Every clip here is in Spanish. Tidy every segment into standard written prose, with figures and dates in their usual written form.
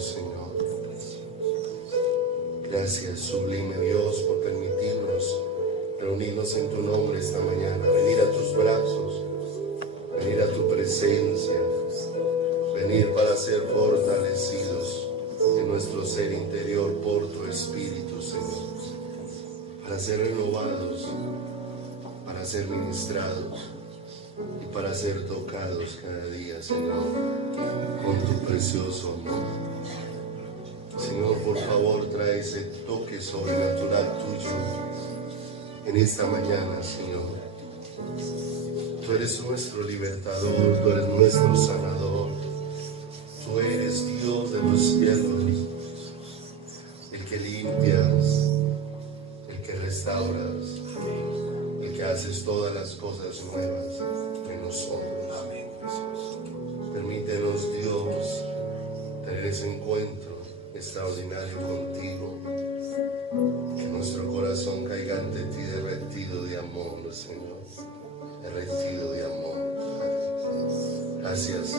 Señor. Gracias, sublime Dios, por permitirnos reunirnos en tu nombre esta mañana, venir a tus brazos, venir a tu presencia, venir para ser fortalecidos en nuestro ser interior por tu Espíritu, Señor, para ser renovados, para ser ministrados y para ser tocados cada día, Señor, con tu precioso amor. Señor, por favor, trae ese toque sobrenatural tuyo en esta mañana, Señor. Tú eres nuestro libertador, tú eres nuestro sanador, tú eres Dios de los cielos, el que limpias, el que restauras, el que haces todas las cosas nuevas en nosotros. Permítenos, Dios, tener ese encuentro extraordinario contigo, que nuestro corazón caiga ante ti derretido de amor, Señor, derretido de amor. Gracias,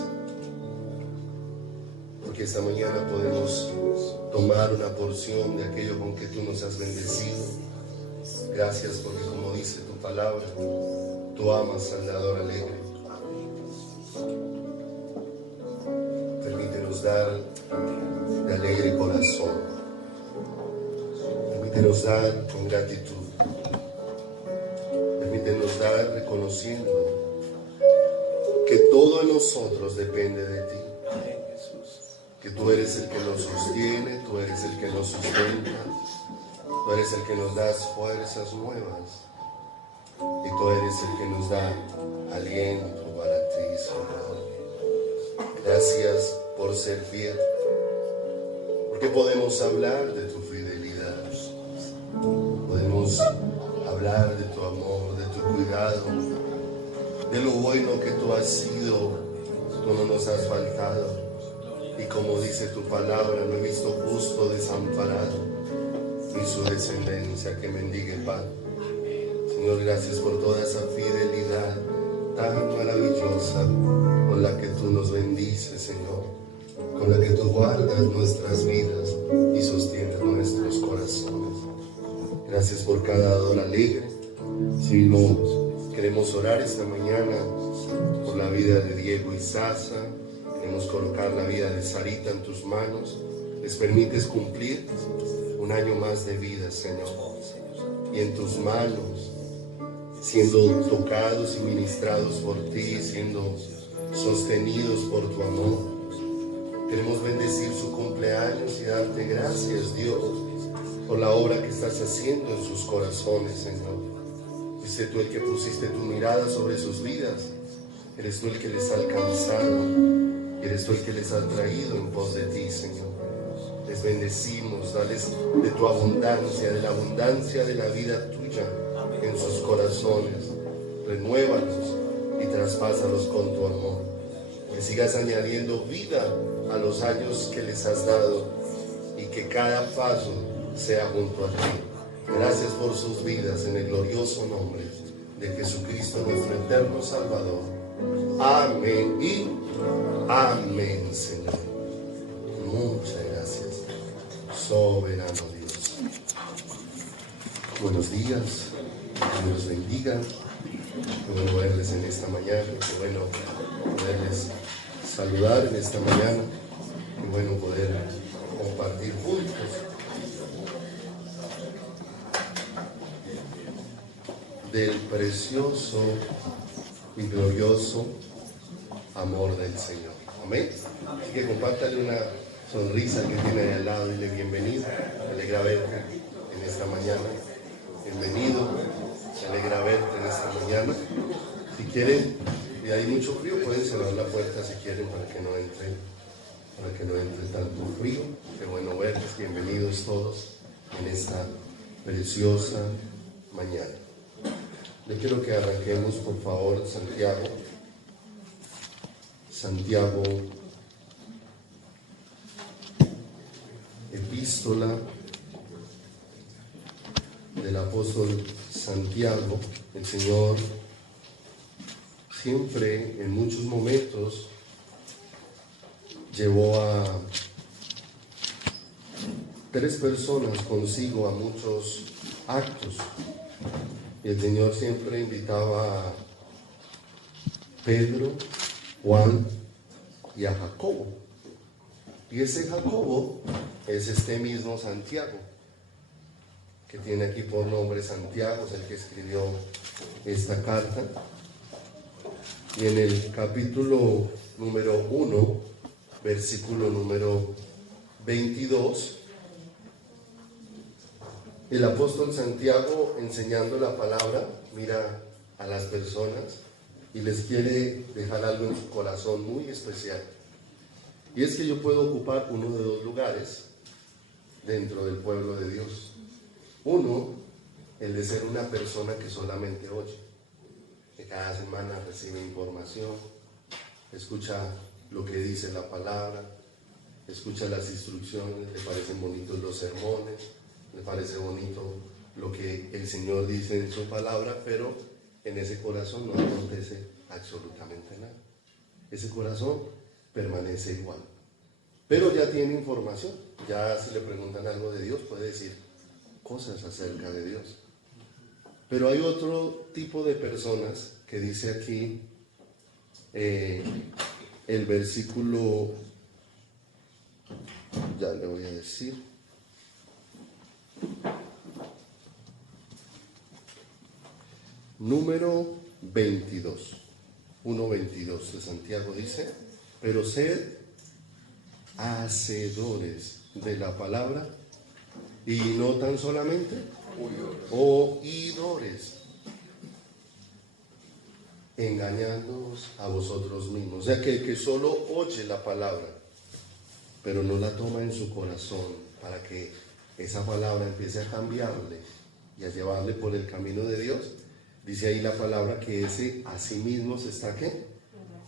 porque esta mañana podemos tomar una porción de aquello con que tú nos has bendecido. Gracias porque, como dice tu palabra, tú amas al dador alegre. Permítenos dar de alegre corazón. Permítenos dar con gratitud. Permítenos dar reconociendo que todo en nosotros depende de ti. Que tú eres el que nos sostiene, tú eres el que nos sustenta, tú eres el que nos das fuerzas nuevas y tú eres el que nos da aliento para ti, Señor. Gracias por ser fiel, porque podemos hablar de tu fidelidad, podemos hablar de tu amor, de tu cuidado, de lo bueno que tú has sido, tú no nos has faltado. Y como dice tu palabra, no he visto justo desamparado, ni su descendencia que mendigue pan. Señor, gracias por toda esa fidelidad tan maravillosa con la que tú nos bendices, Señor, con la que tú guardas nuestras vidas y sostienes nuestros corazones. Gracias por cada dador alegre. Si no queremos orar esta mañana por la vida de Diego y Sasa, queremos colocar la vida de Sarita en tus manos. Les permites cumplir un año más de vida, Señor, y en tus manos, siendo tocados y ministrados por ti, siendo sostenidos por tu amor. Queremos bendecir su cumpleaños y darte gracias, Dios, por la obra que estás haciendo en sus corazones, Señor. Fuiste tú el que pusiste tu mirada sobre sus vidas. Eres tú el que les ha alcanzado. Eres tú el que les ha traído en pos de ti, Señor. Les bendecimos, dales de tu abundancia, de la abundancia de la vida tuya en sus corazones. Renuévalos y traspásalos con tu amor. Que sigas añadiendo vida a los años que les has dado y que cada paso sea junto a ti. Gracias por sus vidas en el glorioso nombre de Jesucristo, nuestro eterno Salvador. Amén y amén, Señor. Muchas gracias, soberano Dios. Buenos días, Dios los bendiga. Qué bueno verles en esta mañana, qué bueno poderles saludar en esta mañana, qué bueno poder compartir juntos del precioso y glorioso amor del Señor. Amén. Así que compártale una sonrisa que tiene ahí al lado y dile bienvenido. Me alegra verte en esta mañana. Bienvenido. Me alegra verte en esta mañana. Si quieren, y hay mucho frío, pueden cerrar la puerta si quieren para que no entre tanto frío. Qué bueno verles. Bienvenidos todos en esta preciosa mañana. Yo quiero que arranquemos, por favor, Santiago, epístola del apóstol Santiago. El Señor siempre, en muchos momentos, llevó a 3 personas consigo a muchos actos. Y el Señor siempre invitaba a Pedro, Juan y a Jacobo. Y ese Jacobo es este mismo Santiago, que tiene aquí por nombre Santiago, es el que escribió esta carta. Y en el capítulo número 1, versículo número 22, el apóstol Santiago, enseñando la palabra, mira a las personas y les quiere dejar algo en su corazón muy especial. Y es que yo puedo ocupar uno de 2 lugares dentro del pueblo de Dios. Uno, el de ser una persona que solamente oye, que cada semana recibe información, escucha lo que dice la palabra, escucha las instrucciones, le parecen bonitos los sermones, le parece bonito lo que el Señor dice en su palabra, pero en ese corazón no acontece absolutamente nada. Ese corazón permanece igual, pero ya tiene información. Ya si le preguntan algo de Dios puede decir cosas acerca de Dios. Pero hay otro tipo de personas que dice aquí el versículo, ya le voy a decir, número 22, 1:22 de Santiago dice: pero sed hacedores de la palabra y no tan solamente oidores, engañándoos a vosotros mismos. O sea que el que solo oye la palabra pero no la toma en su corazón para que esa palabra empiece a cambiarle y a llevarle por el camino de Dios, dice ahí la palabra que ese a sí mismo se está ¿qué?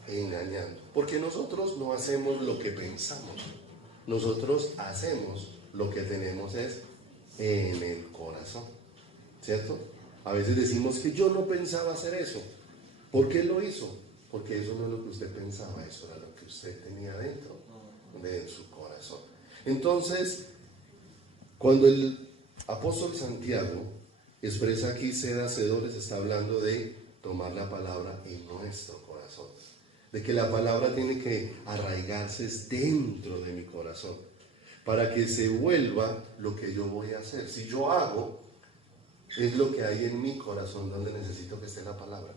Engañando. Porque nosotros no hacemos lo que pensamos, nosotros hacemos lo que tenemos es en el corazón, ¿cierto? A veces decimos que yo no pensaba hacer eso. ¿Por qué lo hizo? Porque eso no es lo que usted pensaba, eso era lo que usted tenía dentro de su corazón. Entonces, cuando el apóstol Santiago expresa aquí sed hacedores, está hablando de tomar la palabra en nuestro corazón, de que la palabra tiene que arraigarse dentro de mi corazón para que se vuelva lo que yo voy a hacer. Si yo hago, es lo que hay en mi corazón, donde necesito que esté la palabra,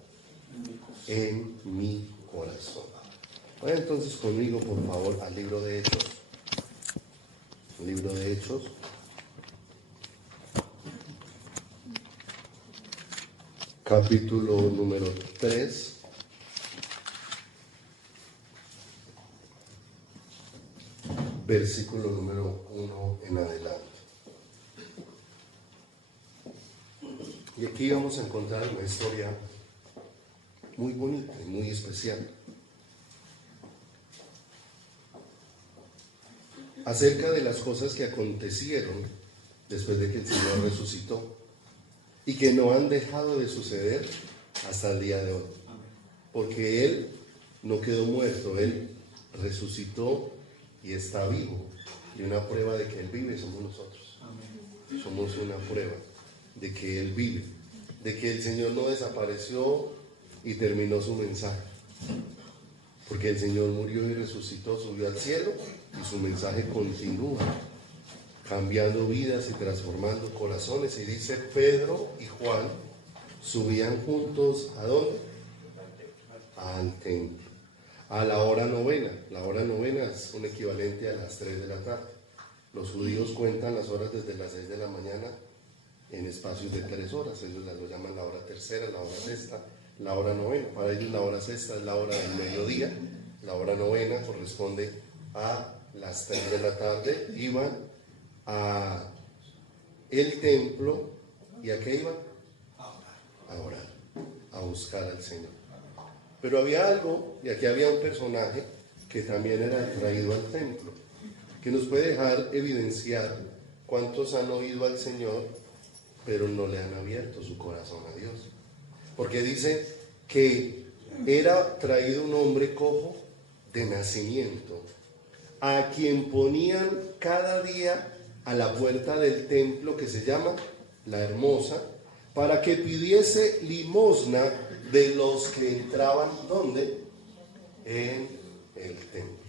en mi corazón. Vaya entonces conmigo, por favor, al libro de Hechos. El libro de Hechos. Capítulo número 3. Versículo número 1 en adelante. Y aquí vamos a encontrar una historia muy bonita y muy especial acerca de las cosas que acontecieron después de que el Señor resucitó y que no han dejado de suceder hasta el día de hoy, porque Él no quedó muerto, Él resucitó y está vivo, y una prueba de que Él vive somos nosotros. Somos una prueba de que Él vive, de que el Señor no desapareció y terminó su mensaje, porque el Señor murió y resucitó, subió al cielo, y su mensaje continúa, cambiando vidas y transformando corazones. Y dice, Pedro y Juan subían juntos, ¿a dónde? Al templo, a la hora novena. La hora novena es un equivalente a las 3 de la tarde. Los judíos cuentan las horas desde las 6 de la mañana en espacios de 3 horas. Ellos lo llaman la hora tercera, la hora sexta, la hora novena. Para ellos la hora sexta es la hora del mediodía, la hora novena corresponde a las 3 de la tarde. Iban a el templo, ¿y a qué iban? A orar, a buscar al Señor. Pero había algo, y aquí había un personaje que también era traído al templo, que nos puede dejar evidenciar cuántos han oído al Señor, pero no le han abierto su corazón a Dios. Porque dice que era traído un hombre cojo de nacimiento, a quien ponían cada día a la puerta del templo que se llama La Hermosa, para que pidiese limosna de los que entraban, ¿dónde? En el templo.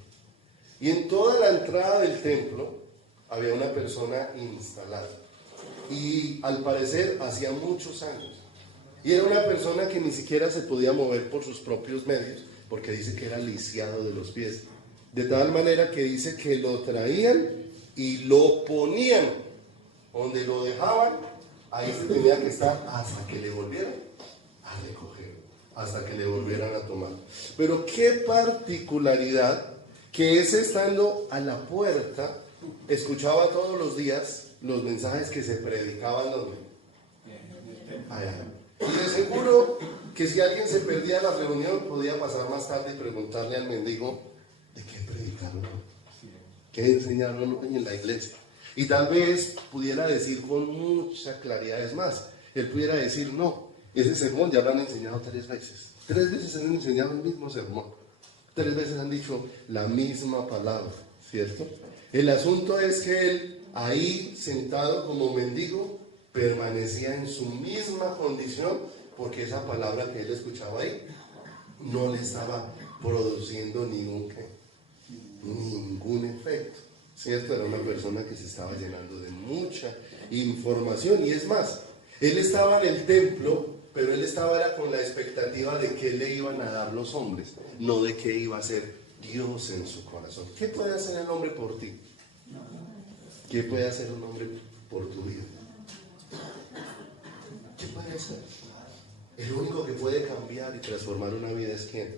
Y en toda la entrada del templo había una persona instalada. Y al parecer hacía muchos años. Y era una persona que ni siquiera se podía mover por sus propios medios, porque dice que era lisiado de los pies. De tal manera que dice que lo traían y lo ponían donde lo dejaban, ahí se tenía que estar hasta que le volvieran a recoger, hasta que le volvieran a tomar. Pero qué particularidad que ese, estando a la puerta, escuchaba todos los días los mensajes que se predicaban donde, allá. Y de seguro que si alguien se perdía la reunión, podía pasar más tarde y preguntarle al mendigo de qué predicaron, qué enseñaron en la iglesia. Y tal vez pudiera decir con mucha claridad, es más, él pudiera decir, no, ese sermón ya lo han enseñado 3 veces. 3 veces han enseñado el mismo sermón. 3 veces han dicho la misma palabra, ¿cierto? El asunto es que él, ahí sentado como mendigo, permanecía en su misma condición, porque esa palabra que él escuchaba ahí no le estaba produciendo ningún efecto, ¿cierto? Era una persona que se estaba llenando de mucha información. Y es más, él estaba en el templo, pero él estaba era con la expectativa de qué le iban a dar los hombres, no de qué iba a hacer Dios en su corazón. ¿Qué puede hacer el hombre por ti? ¿Qué puede hacer un hombre por tu vida? ¿Qué puede hacer? El único que puede cambiar y transformar una vida es ¿quién?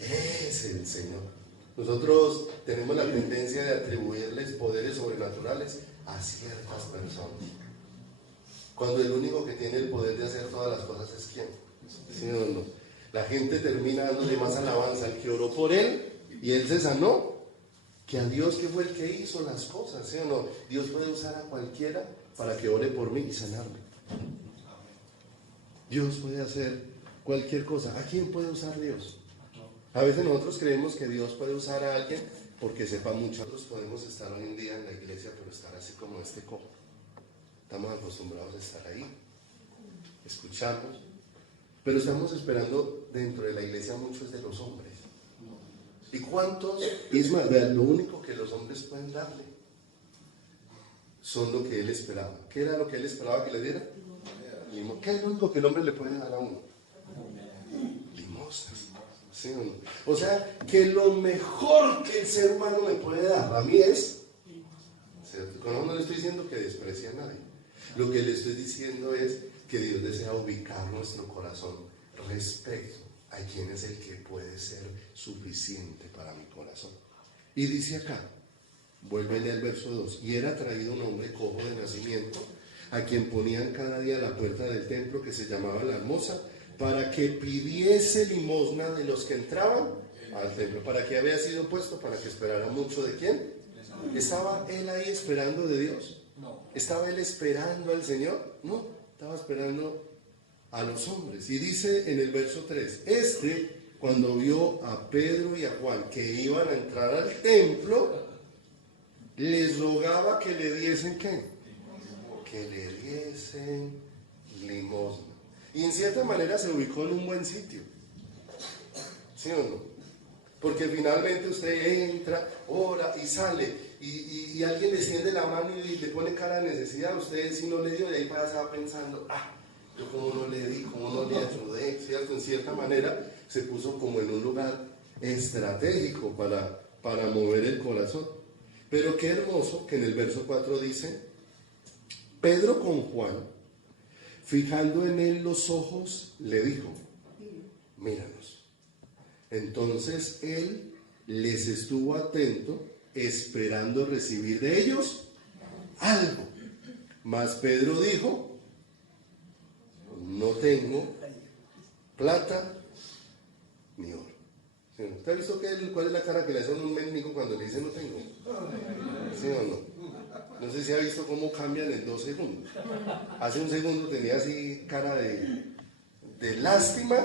Es el Señor. Nosotros tenemos la tendencia de atribuirles poderes sobrenaturales a ciertas personas, cuando el único que tiene el poder de hacer todas las cosas es ¿quién? ¿Sí o no? La gente termina dándole más alabanza al que oró por él y él se sanó, que a Dios, que fue el que hizo las cosas, ¿sí o no? Dios puede usar a cualquiera para que ore por mí y sanarme. Dios puede hacer cualquier cosa. ¿A quién puede usar Dios? A veces nosotros creemos que Dios puede usar a alguien porque sepa mucho. Nosotros podemos estar hoy en día en la iglesia, pero estar así como este cojo. Estamos acostumbrados a estar ahí, escuchamos, pero estamos esperando dentro de la iglesia muchos de los hombres. ¿Y cuántos? Y es más, vean, lo único que los hombres pueden darle son lo que él esperaba. ¿Qué era lo que él esperaba que le diera? ¿Qué es lo único que el hombre le puede dar a uno? Limosnas. ¿Sí o no? O sea, que lo mejor que el ser humano me puede dar a mí es, ¿cierto? Con eso no le estoy diciendo que desprecie a nadie. Lo que le estoy diciendo es que Dios desea ubicar nuestro corazón respecto a quién es el que puede ser suficiente para mi corazón. Y dice acá, vuélvele al verso 2, y era traído un hombre cojo de nacimiento, a quien ponían cada día a la puerta del templo que se llamaba La Hermosa, para que pidiese limosna de los que entraban al templo. ¿Para qué había sido puesto? Para que esperara mucho de quién. ¿Estaba él ahí esperando de Dios? ¿Estaba él esperando al Señor? No, estaba esperando a los hombres. Y dice en el verso 3, cuando vio a Pedro y a Juan que iban a entrar al templo, les rogaba que le diesen ¿qué? Que le diesen limosna. Y en cierta manera se ubicó en un buen sitio, ¿sí o no? Porque finalmente usted entra, ora y sale, y alguien le extiende la mano y le pone cara de necesidad. Usted si no le dio, de ahí para allá pensando, yo como no le di, como no le ayudé, ¿cierto? En cierta manera se puso como en un lugar estratégico para mover el corazón. Pero qué hermoso que en el verso 4 dice, Pedro con Juan, fijando en él los ojos, le dijo, míranos. Entonces él les estuvo atento, esperando recibir de ellos algo. Mas Pedro dijo, no tengo plata ni oro. ¿Usted ha visto cuál es la cara que le hace a un mendigo cuando le dice no tengo? ¿Sí o no? No sé si ha visto cómo cambian en 2 segundos. Hace un segundo tenía así cara de lástima,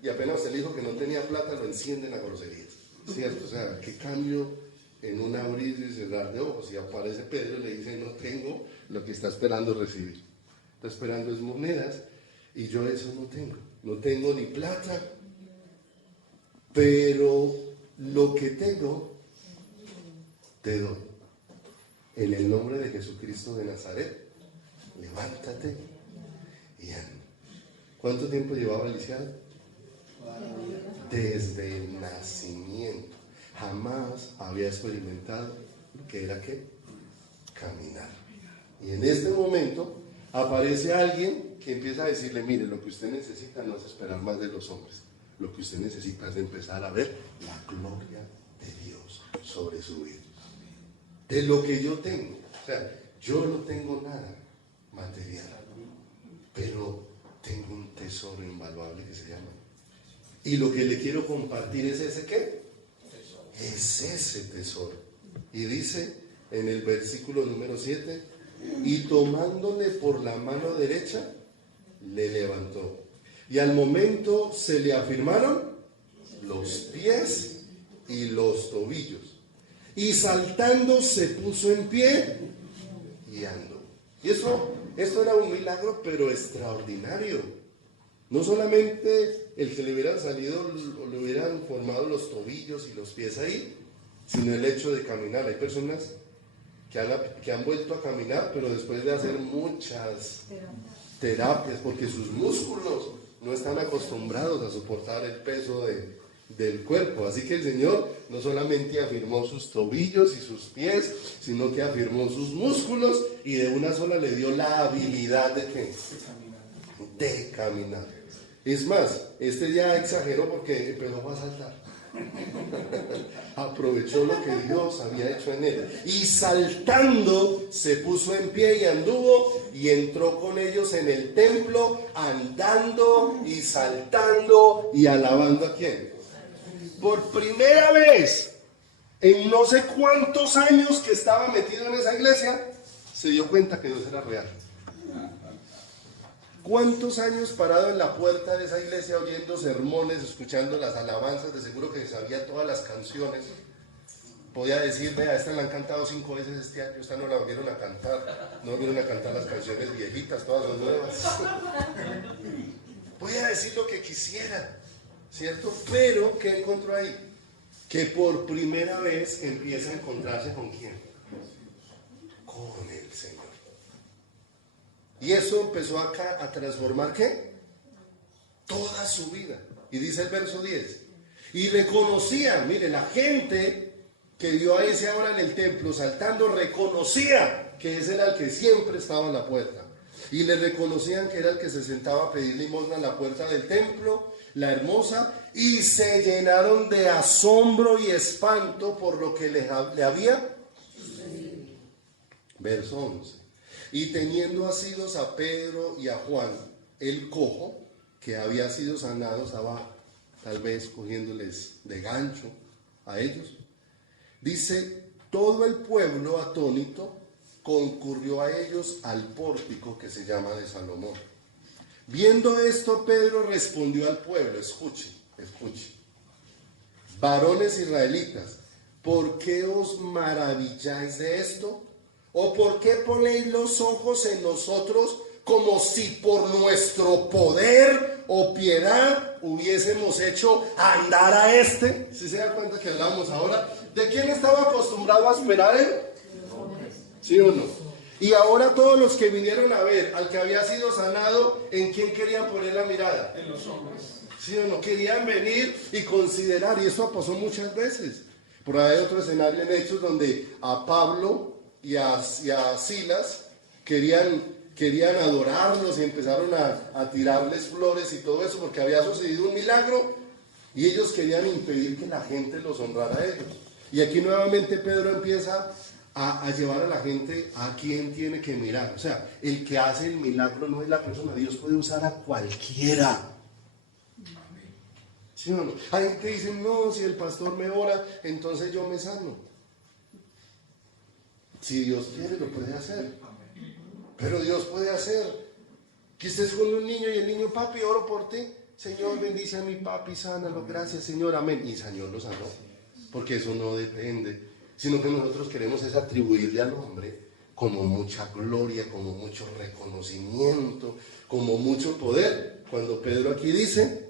y apenas usted le dijo que no tenía plata, lo encienden a groserías, ¿cierto? O sea, qué cambio en un abrir y cerrar de ojos, y aparece Pedro y le dice, no tengo lo que está esperando recibir. Está esperando es monedas, y yo eso no tengo ni plata, pero lo que tengo, te doy. En el nombre de Jesucristo de Nazaret, levántate y anda. ¿Cuánto tiempo llevaba lisiado? Desde el nacimiento. Jamás había experimentado que era ¿qué? Caminar. Y en este momento aparece alguien que empieza a decirle, mire, lo que usted necesita no es esperar más de los hombres. Lo que usted necesita es empezar a ver la gloria de Dios sobre su vida. De lo que yo tengo. O sea, yo no tengo nada material, pero tengo un tesoro invaluable que se llama. Y lo que le quiero compartir es ese ¿qué? Es ese tesoro. Y dice en el versículo número 7, y tomándole por la mano derecha, le levantó. Y al momento se le afirmaron los pies y los tobillos. Y saltando se puso en pie y andó. Y esto era un milagro, pero extraordinario. No solamente el que le hubieran salido o le hubieran formado los tobillos y los pies ahí, sino el hecho de caminar. Hay personas que han vuelto a caminar, pero después de hacer muchas terapias, porque sus músculos no están acostumbrados a soportar el peso del cuerpo. Así que el Señor no solamente afirmó sus tobillos y sus pies, sino que afirmó sus músculos y de una sola le dio la habilidad de ¿qué? De caminar. Es más, ya exageró porque empezó a saltar. Aprovechó lo que Dios había hecho en él. Y saltando se puso en pie y anduvo y entró con ellos en el templo, andando y saltando y alabando a ¿quién? Por primera vez en no sé cuántos años que estaba metido en esa iglesia, se dio cuenta que Dios era real. ¿Cuántos años parado en la puerta de esa iglesia oyendo sermones, escuchando las alabanzas? De seguro que sabía todas las canciones. Podía decir, vea, esta la han cantado 5 veces este año, esta no la volvieron a cantar. No volvieron a cantar las canciones viejitas, todas las nuevas. Podía decir lo que quisiera, ¿cierto? Pero, ¿qué encontró ahí? Que por primera vez empieza a encontrarse ¿con quién? Con el Señor. Y eso empezó acá a transformar ¿qué? Toda su vida. Y dice el verso 10. Y reconocía, mire, la gente que vio a ese ahora en el templo saltando, reconocía que ese era el que siempre estaba en la puerta. Y le reconocían que era el que se sentaba a pedir limosna en la puerta del templo, la hermosa, y se llenaron de asombro y espanto por lo que le había sucedido. Verso 11. Y teniendo asidos a Pedro y a Juan, el cojo, que había sido sanado, estaba tal vez cogiéndoles de gancho a ellos. Dice, todo el pueblo atónito concurrió a ellos al pórtico que se llama de Salomón. Viendo esto, Pedro respondió al pueblo, escuche, varones israelitas, ¿por qué os maravilláis de esto? ¿O por qué ponéis los ojos en nosotros como si por nuestro poder o piedad hubiésemos hecho andar a este? ¿Sí se da cuenta que hablamos ahora? ¿De quién estaba acostumbrado a esperar él? ¿Sí o no? Y ahora todos los que vinieron a ver al que había sido sanado, ¿en quién querían poner la mirada? En los hombres. ¿Sí o no? Querían venir y considerar, y eso pasó muchas veces. Por ahí hay otro escenario en Hechos donde a Pablo y a Silas querían adorarlos y empezaron a tirarles flores y todo eso porque había sucedido un milagro y ellos querían impedir que la gente los honrara a ellos. Y aquí nuevamente Pedro empieza a llevar a la gente a quien tiene que mirar. O sea, el que hace el milagro no es la persona, Dios puede usar a cualquiera. ¿Sí o no? Hay gente que dice, no, si el pastor me ora, entonces yo me sano. Si Dios quiere, lo puede hacer. Pero Dios puede hacer que estés con un niño y el niño, papi, oro por ti. Señor, bendice a mi papi, sánalo, gracias, Señor, amén. Y el Señor lo sanó. Porque eso no depende sino que nosotros queremos es atribuirle al hombre como mucha gloria, como mucho reconocimiento, como mucho poder. Cuando Pedro aquí dice,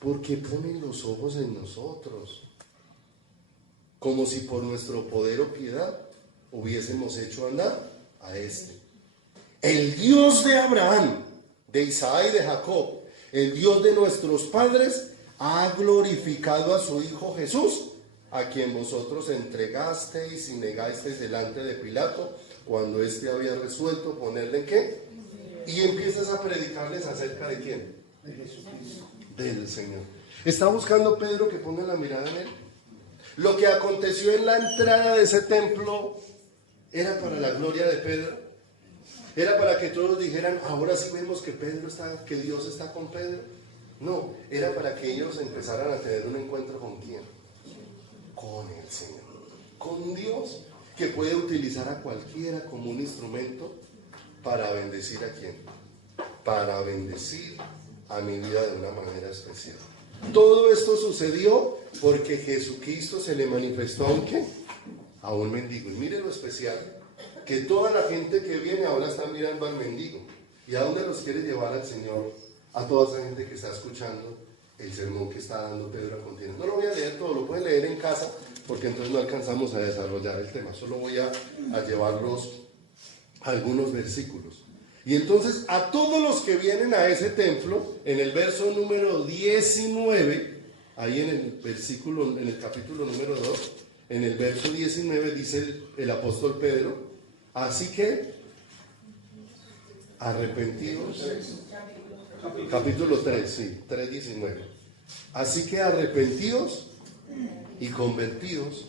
¿por qué ponen los ojos en nosotros? Como si por nuestro poder o piedad hubiésemos hecho andar a este. El Dios de Abraham, de Isaac y de Jacob, el Dios de nuestros padres, ha glorificado a su Hijo Jesús, a quien vosotros entregasteis y negasteis delante de Pilato, cuando éste había resuelto ponerle ¿qué? Y empiezas a predicarles acerca de ¿quién? De Jesucristo. Del Señor. ¿Está buscando Pedro que ponga la mirada en él? Lo que aconteció en la entrada de ese templo era para la gloria de Pedro. Era para que todos dijeran, ahora sí vemos que que Dios está con Pedro. No, era para que ellos empezaran a tener un encuentro con ¿quién? Con el Señor, con Dios, que puede utilizar a cualquiera como un instrumento para bendecir a ¿quién? Para bendecir a mi vida de una manera especial. Todo esto sucedió porque Jesucristo se le manifestó a un ¿qué? A un mendigo. Y mire lo especial, que toda la gente que viene ahora está mirando al mendigo. ¿Y a dónde los quiere llevar al Señor? A toda esa gente que está escuchando el sermón que está dando Pedro a continuación. No lo voy a leer todo, lo pueden leer en casa, porque entonces no alcanzamos a desarrollar el tema. Solo voy a llevarlos a algunos versículos. Y entonces a todos los que vienen a ese templo, en el verso número 19, ahí en el capítulo número 2, en el verso 19 dice el apóstol Pedro, así que arrepentidos, capítulo 3, sí, 3:19, así que arrepentidos y convertidos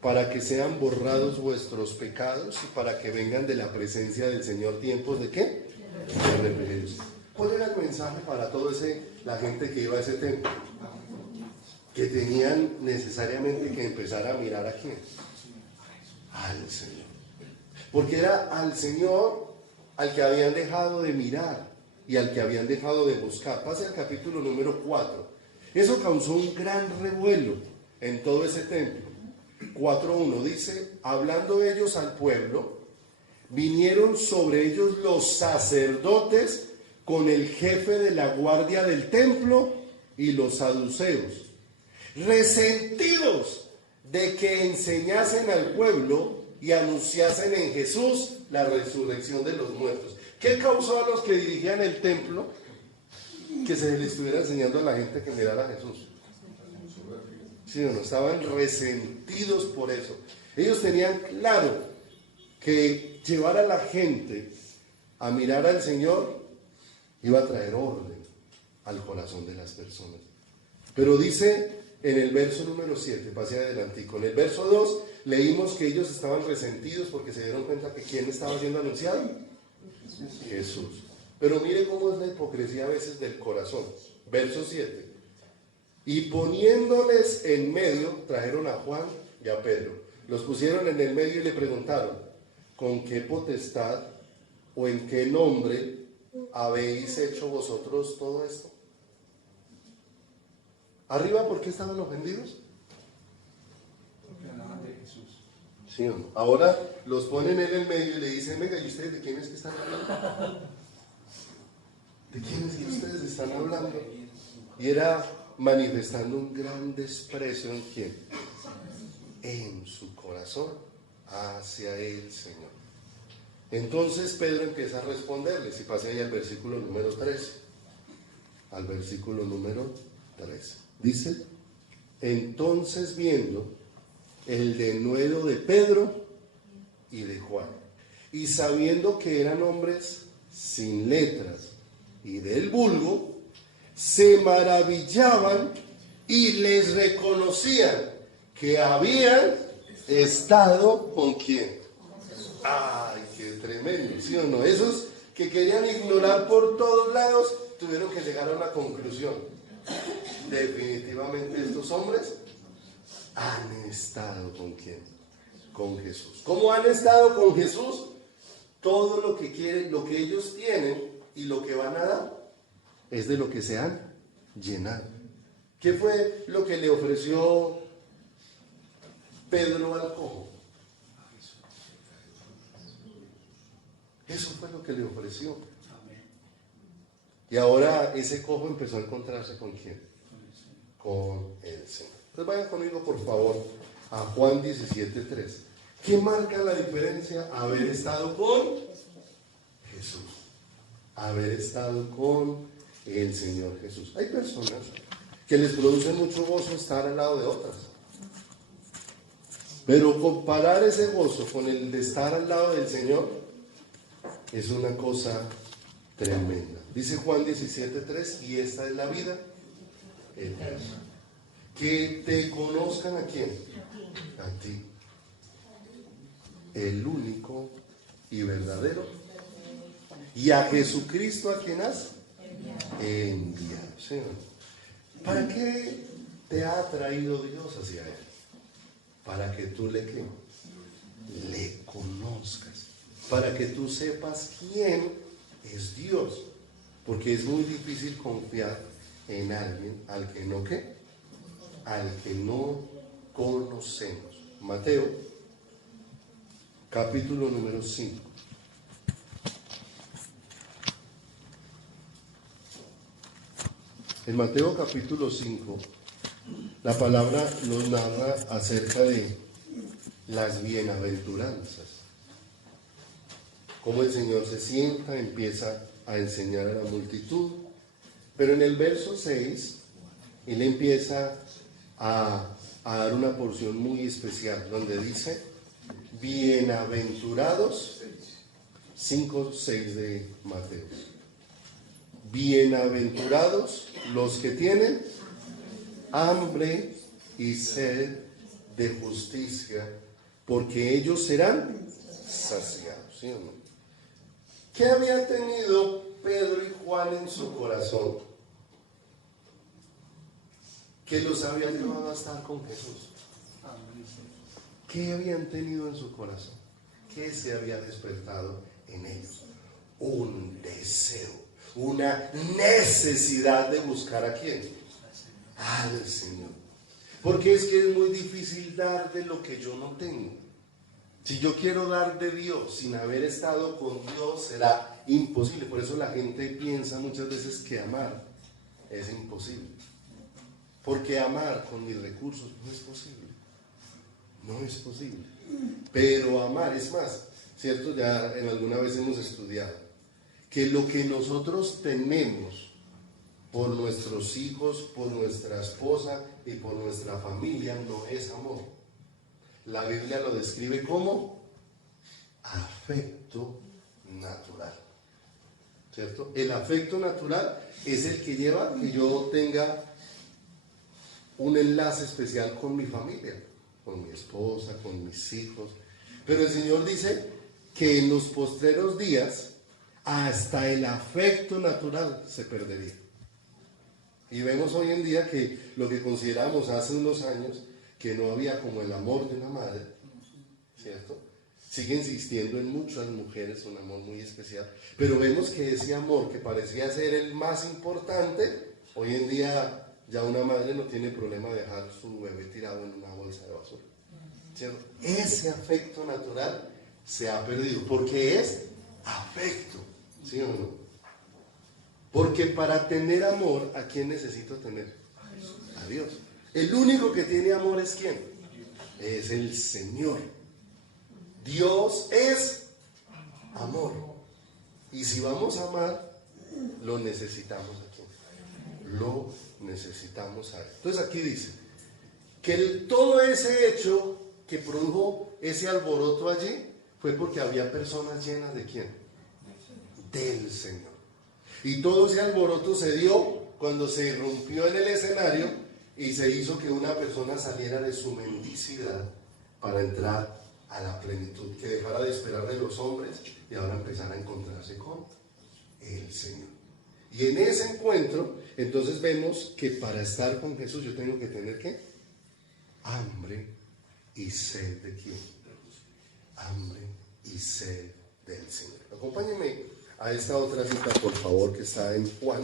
para que sean borrados vuestros pecados y para que vengan de la presencia del Señor tiempos de ¿qué? De refrigerio. ¿Cuál era el mensaje para toda la gente que iba a ese templo? Que tenían necesariamente que empezar a mirar a ¿quién? Al Señor. Porque era al Señor al que habían dejado de mirar y al que habían dejado de buscar. Pase al capítulo número 4. Eso causó un gran revuelo en todo ese templo. 4:1 dice, hablando ellos al pueblo, vinieron sobre ellos los sacerdotes con el jefe de la guardia del templo y los saduceos, resentidos de que enseñasen al pueblo y anunciasen en Jesús la resurrección de los muertos. ¿Qué causó a los que dirigían el templo que se les estuviera enseñando a la gente que mirara a Jesús? Sí, no, estaban resentidos por eso. Ellos tenían claro que llevar a la gente a mirar al Señor iba a traer orden al corazón de las personas. Pero dice en el verso número 7, pase adelantico, en el verso 2 leímos que ellos estaban resentidos porque se dieron cuenta que ¿quién estaba siendo anunciado? Jesús. Pero mire cómo es la hipocresía a veces del corazón. Verso 7. Y poniéndoles en medio, trajeron a Juan y a Pedro. Los pusieron en el medio y le preguntaron, ¿con qué potestad o en qué nombre habéis hecho vosotros todo esto? Arriba, ¿por qué estaban ofendidos? Porque hablaban de Jesús. Sí, ¿o no? Ahora los ponen en el medio y le dicen, venga, ¿y ustedes de quiénes que están hablando? ¿De quiénes que ustedes están hablando? Y era manifestando un gran desprecio en quién, en su corazón hacia el Señor. Entonces Pedro empieza a responderles y pase ahí al versículo número 13. Al versículo número 13 dice, entonces viendo el denuedo de Pedro y de Juan y sabiendo que eran hombres sin letras y del vulgo, se maravillaban y les reconocían que habían estado con quién. ¡Ay, qué tremendo! ¿Sí o no? Esos que querían ignorar por todos lados tuvieron que llegar a una conclusión. Definitivamente estos hombres han estado con quién, con Jesús. ¿Cómo han estado con Jesús? Todo lo que quieren, lo que ellos tienen y lo que van a dar es de lo que se han llenado. ¿Qué fue lo que le ofreció Pedro al cojo? Eso fue lo que le ofreció. Amén. Y ahora ese cojo empezó a encontrarse ¿con quién? Con el Señor. Entonces vayan conmigo por favor a Juan 17:3. ¿Qué marca la diferencia? Haber estado con Jesús. Haber estado con el Señor Jesús. Hay personas que les produce mucho gozo estar al lado de otras. Pero comparar ese gozo con el de estar al lado del Señor es una cosa tremenda. Dice Juan 17:3, y esta es la vida eterna. Que te conozcan ¿a quién? A ti. El único y verdadero. Y a Jesucristo, ¿a quien has enviado? ¿Sí? ¿Para qué te ha traído Dios hacia Él? Para que tú le conozcas. Para que tú sepas quién es Dios. Porque es muy difícil confiar en alguien al que no al que no conocemos. Mateo, capítulo número 5. En Mateo capítulo 5, la palabra nos narra acerca de las bienaventuranzas. Cómo el Señor se sienta, empieza a enseñar a la multitud. Pero en el verso 6, Él empieza a dar una porción muy especial, donde dice, bienaventurados, 5:6 de Mateo. Bienaventurados los que tienen hambre y sed de justicia, porque ellos serán saciados. ¿Sí o no? ¿Qué había tenido Pedro y Juan en su corazón que los había llevado a estar con Jesús? ¿Qué habían tenido en su corazón? ¿Qué se había despertado en ellos? Un deseo, una necesidad de buscar ¿a quién? Al Señor. Porque es que es muy difícil dar de lo que yo no tengo. Si yo quiero dar de Dios sin haber estado con Dios, será imposible. Por eso la gente piensa muchas veces que amar es imposible. Porque amar con mis recursos no es posible. No es posible. Pero amar es más, ¿cierto? Ya en alguna vez hemos estudiado que lo que nosotros tenemos por nuestros hijos, por nuestra esposa y por nuestra familia no es amor. La Biblia lo describe como afecto natural, ¿cierto? El afecto natural es el que lleva que yo tenga un enlace especial con mi familia, con mi esposa, con mis hijos. Pero el Señor dice que en los postreros días hasta el afecto natural se perdería. Y vemos hoy en día que lo que consideramos hace unos años que no había como el amor de una madre, ¿cierto? Sigue insistiendo en muchas mujeres un amor muy especial, pero vemos que ese amor que parecía ser el más importante, hoy en día ya una madre no tiene problema de dejar su bebé tirado en una bolsa de basura, ¿cierto? Ese afecto natural se ha perdido, porque es afecto, ¿sí o no? Porque para tener amor, ¿a quién necesito tener? A Dios. El único que tiene amor es ¿quién? Es el Señor. Dios es amor. Y si vamos a amar, lo necesitamos a quién? Lo necesitamos a Él. Entonces aquí dice que todo ese hecho que produjo ese alboroto allí fue porque había personas llenas de ¿quién? Del Señor. Y todo ese alboroto se dio cuando se irrumpió en el escenario y se hizo que una persona saliera de su mendicidad para entrar a la plenitud, que dejara de esperar de los hombres y ahora empezara a encontrarse con el Señor. Y en ese encuentro, entonces vemos que para estar con Jesús yo tengo que tener ¿qué? Hambre y sed de ¿quién? Hambre y sed del Señor. Acompáñenme a esta otra cita, por favor, que está en Juan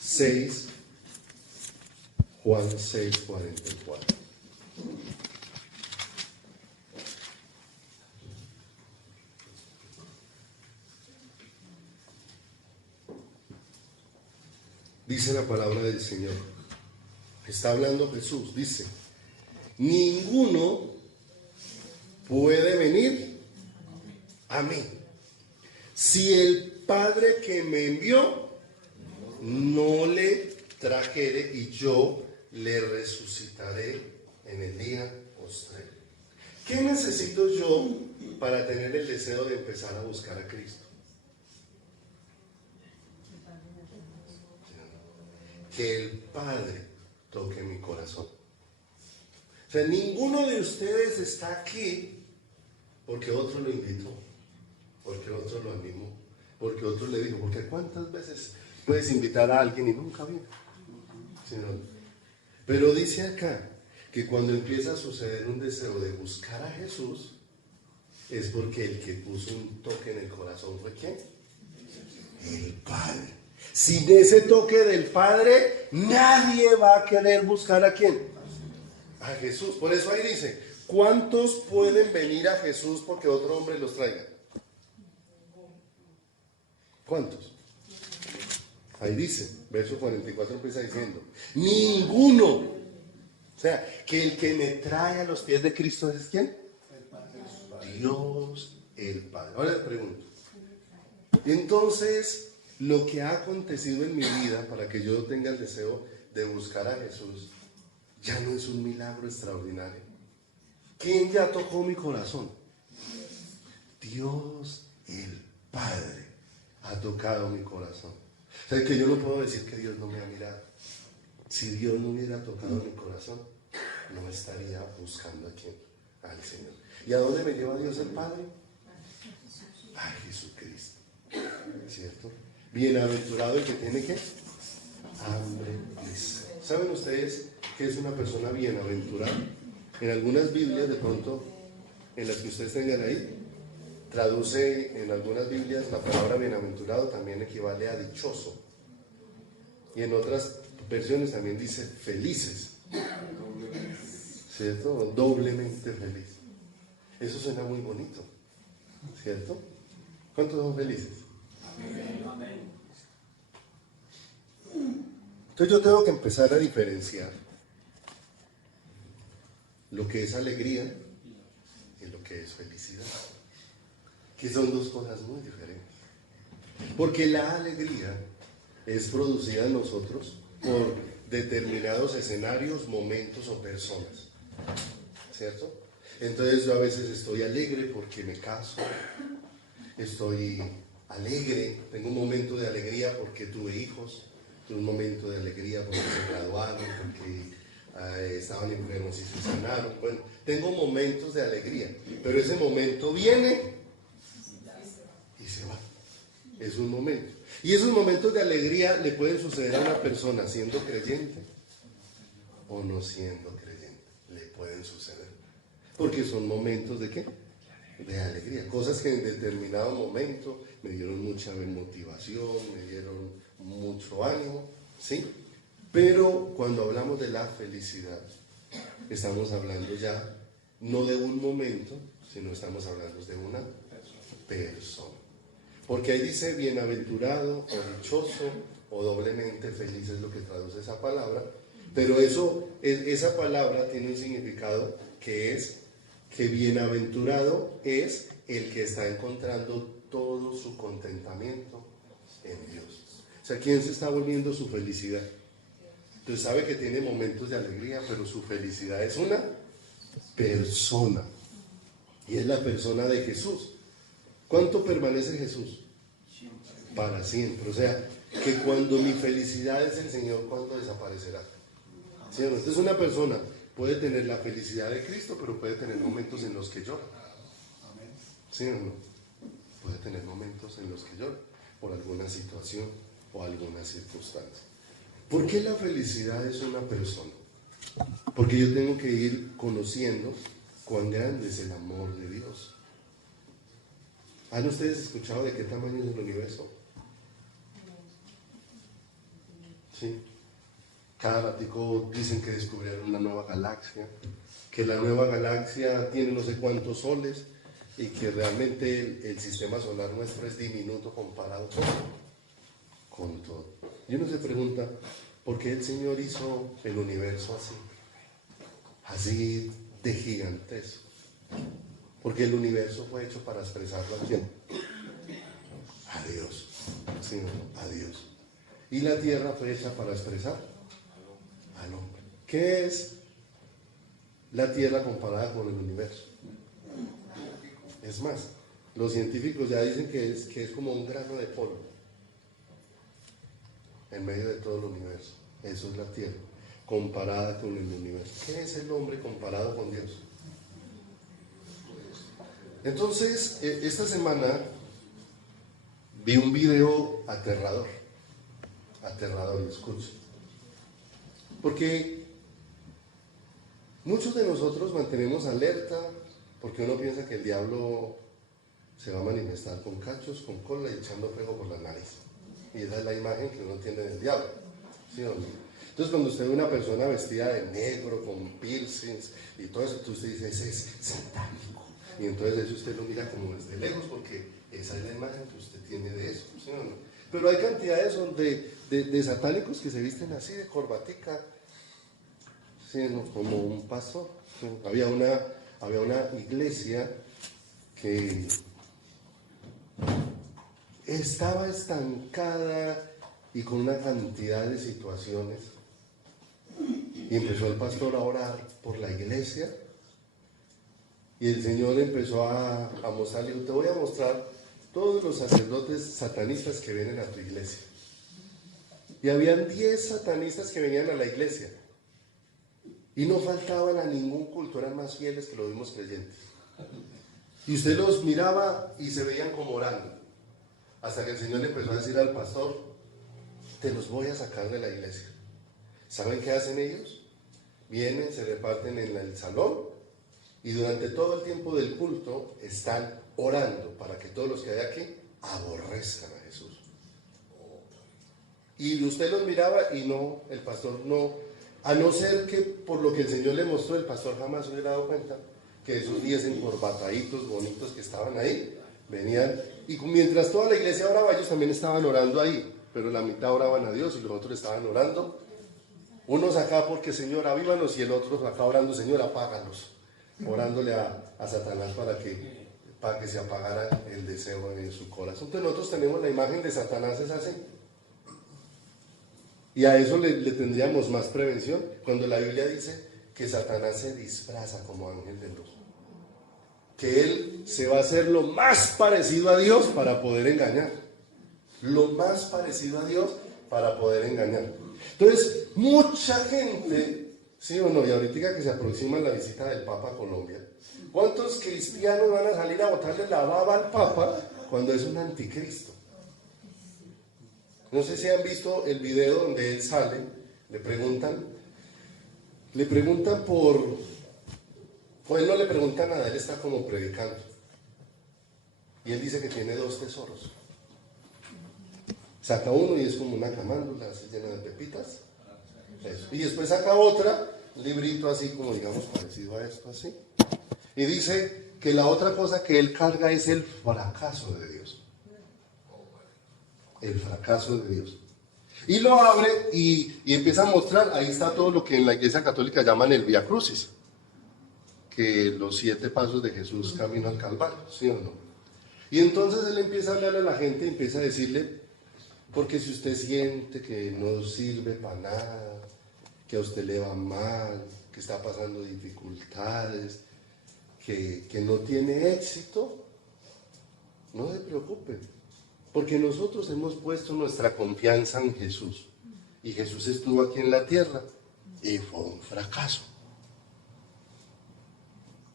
6, Juan 6:44. Dice la palabra del Señor. Está hablando Jesús. Dice, ninguno puede venir a mí si el Padre que me envió no le trajere, y yo le resucitaré en el día postrero. ¿Qué necesito yo para tener el deseo de empezar a buscar a Cristo? Que el Padre toque mi corazón. O sea, ninguno de ustedes está aquí porque otro lo invitó, porque otro lo animó, porque otro le dijo. Porque ¿cuántas veces puedes invitar a alguien y nunca viene? ¿Sí, no? Pero dice acá que cuando empieza a suceder un deseo de buscar a Jesús, es porque el que puso un toque en el corazón fue ¿quién? El Padre. Sin ese toque del Padre, nadie va a querer buscar a ¿quién? A Jesús. Por eso ahí dice, ¿cuántos pueden venir a Jesús porque otro hombre los traiga? ¿Cuántos? Ahí dice, verso 44 empieza diciendo, ninguno. O sea, que el que me trae a los pies de Cristo es ¿quién? Dios el Padre. Ahora le pregunto, entonces, lo que ha acontecido en mi vida para que yo tenga el deseo de buscar a Jesús, ya no es un milagro extraordinario. ¿Quién ya tocó mi corazón? Dios el Padre ha tocado mi corazón. O sea, que yo no puedo decir que Dios no me ha mirado. Si Dios no hubiera tocado mi corazón, no estaría buscando a quién, al Señor. ¿Y a dónde me lleva Dios el Padre? A Jesucristo. ¿Cierto? Bienaventurado el que tiene ¿qué? Hambre y sed. ¿Saben ustedes qué es una persona bienaventurada? En algunas Biblias, de pronto, en las que ustedes tengan ahí, traduce en algunas Biblias la palabra bienaventurado también equivale a dichoso. Y en otras versiones también dice felices. ¿Cierto? Doblemente feliz. Eso suena muy bonito. ¿Cierto? ¿Cuántos son felices? Amén. Entonces yo tengo que empezar a diferenciar lo que es alegría y lo que es felicidad, que son dos cosas muy diferentes. Porque la alegría es producida en nosotros por determinados escenarios, momentos o personas, ¿cierto? Entonces yo a veces estoy alegre porque me caso, estoy alegre, tengo un momento de alegría porque tuve hijos, tuve un momento de alegría porque se graduaron, porque estaban enfermos y se sanaron. Bueno, tengo momentos de alegría, pero ese momento viene y se va. Es un momento. Y esos momentos de alegría le pueden suceder a una persona siendo creyente o no siendo creyente. Le pueden suceder. Porque son momentos de ¿qué? De alegría. Cosas que en determinado momento me dieron mucha motivación, me dieron mucho ánimo, ¿sí? Pero cuando hablamos de la felicidad, estamos hablando ya no de un momento, sino estamos hablando de una persona. Porque ahí dice bienaventurado o dichoso o doblemente feliz es lo que traduce esa palabra, pero esa palabra tiene un significado que es que bienaventurado es el que está encontrando todo su contentamiento en Dios. O sea, ¿quién se está volviendo su felicidad? Entonces sabe que tiene momentos de alegría, pero su felicidad es una persona. Y es la persona de Jesús. ¿Cuánto permanece Jesús? Para siempre. O sea, que cuando mi felicidad es el Señor, ¿cuándo desaparecerá? ¿Sí o no? Entonces una persona puede tener la felicidad de Cristo, pero puede tener momentos en los que llora. ¿Sí o no? Puede tener momentos en los que llora por alguna situación o alguna circunstancia. ¿Por qué la felicidad es una persona? Porque yo tengo que ir conociendo cuán grande es el amor de Dios. ¿Han ustedes escuchado de qué tamaño es el universo? Sí. Cada ratico dicen que descubrieron una nueva galaxia, que la nueva galaxia tiene no sé cuántos soles y que realmente el sistema solar nuestro es diminuto comparado con todo. Y uno se pregunta, ¿por qué el Señor hizo el universo así? Así de gigantesco. Porque el universo fue hecho para expresarlo a quién? A Dios. ¿Sí o no? A Dios. Y la tierra fue hecha para expresar al hombre. ¿Qué es la tierra comparada con el universo? Es más, los científicos ya dicen que es como un grano de polvo en medio de todo el universo. Eso es la tierra, comparada con el universo. ¿Qué es el hombre comparado con Dios? Entonces, esta semana vi un video aterrador, escuchen. Porque muchos de nosotros mantenemos alerta, porque uno piensa que el diablo se va a manifestar con cachos, con cola y echando fuego por la nariz. Y esa es la imagen que uno tiene del diablo. ¿Sí o no? Entonces, cuando usted ve una persona vestida de negro, con piercings y todo eso, usted dice, ese es satánico. Y entonces eso usted lo mira como desde lejos, porque esa es la imagen que usted tiene de eso. ¿Sí o no? Pero hay cantidades de satánicos que se visten así, de corbatica, ¿sí, no? Como un pastor. ¿Sí? Había una iglesia que estaba estancada y con una cantidad de situaciones, y empezó el pastor a orar por la iglesia, y el Señor empezó a mostrarle, te voy a mostrar todos los sacerdotes satanistas que vienen a tu iglesia. Y habían 10 satanistas que venían a la iglesia, y no faltaban a ningún culto, eran más fieles que los mismos creyentes. Y usted los miraba y se veían como orando, hasta que el Señor le empezó a decir al pastor, te los voy a sacar de la iglesia. ¿Saben qué hacen ellos? Vienen, se reparten en el salón y durante todo el tiempo del culto están orando para que todos los que hay aquí aborrezcan a Jesús. Y usted los miraba y no, el pastor no, a no ser que por lo que el Señor le mostró, el pastor jamás se hubiera dado cuenta que esos 10 encorbataditos bonitos que estaban ahí, venían, y mientras toda la iglesia oraba, ellos también estaban orando ahí, pero la mitad oraban a Dios y los otros estaban orando, unos acá porque Señor avívanos, y el otro acá orando, Señor apáganos, orándole a Satanás para que se apagara el deseo en su corazón. Entonces nosotros tenemos la imagen de Satanás, es así, y a eso le tendríamos más prevención, cuando la Biblia dice que Satanás se disfraza como ángel de luz, que él se va a hacer lo más parecido a Dios para poder engañar, lo más parecido a Dios para poder engañar. Entonces, mucha gente, ¿sí o no? Y ahorita que se aproxima la visita del Papa a Colombia, ¿cuántos cristianos van a salir a botarle la baba al Papa cuando es un anticristo? No sé si han visto el video donde él sale, le preguntan pues él no le pregunta nada, él está como predicando. Y él dice que tiene 2 tesoros. Saca uno y es como una camándula así llena de pepitas. Eso. Y después saca otra, un librito así como digamos parecido a esto así. Y dice que la otra cosa que él carga es el fracaso de Dios. El fracaso de Dios. Y lo abre y empieza a mostrar, ahí está todo lo que en la Iglesia Católica llaman el Vía Crucis, que los 7 pasos de Jesús camino al Calvario, ¿sí o no? Y entonces él empieza a hablarle a la gente, empieza a decirle, porque si usted siente que no sirve para nada, que a usted le va mal, que está pasando dificultades, que no tiene éxito, no se preocupe. Porque nosotros hemos puesto nuestra confianza en Jesús. Y Jesús estuvo aquí en la tierra y fue un fracaso.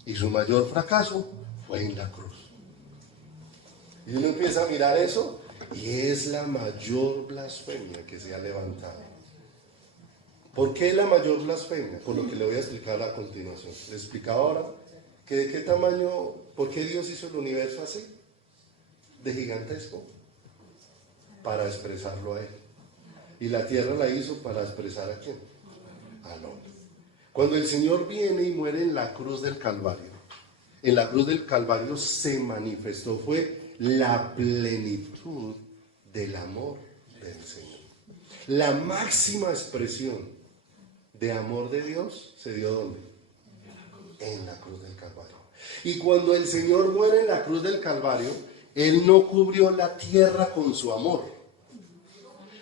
Y su mayor fracaso fue en la cruz. Y uno empieza a mirar eso y es la mayor blasfemia que se ha levantado. ¿Por qué la mayor blasfemia? Por lo que le voy a explicar a continuación. Le explicaba ahora que de qué tamaño, por qué Dios hizo el universo así, de gigantesco, para expresarlo a él. Y la tierra la hizo para expresar a quién, al hombre. Cuando el Señor viene y muere en la cruz del Calvario, en la cruz del Calvario se manifestó, fue la plenitud del amor del Señor. La máxima expresión de amor de Dios se dio ¿dónde? En la cruz del Calvario. Y cuando el Señor muere en la cruz del Calvario, Él no cubrió la tierra con su amor.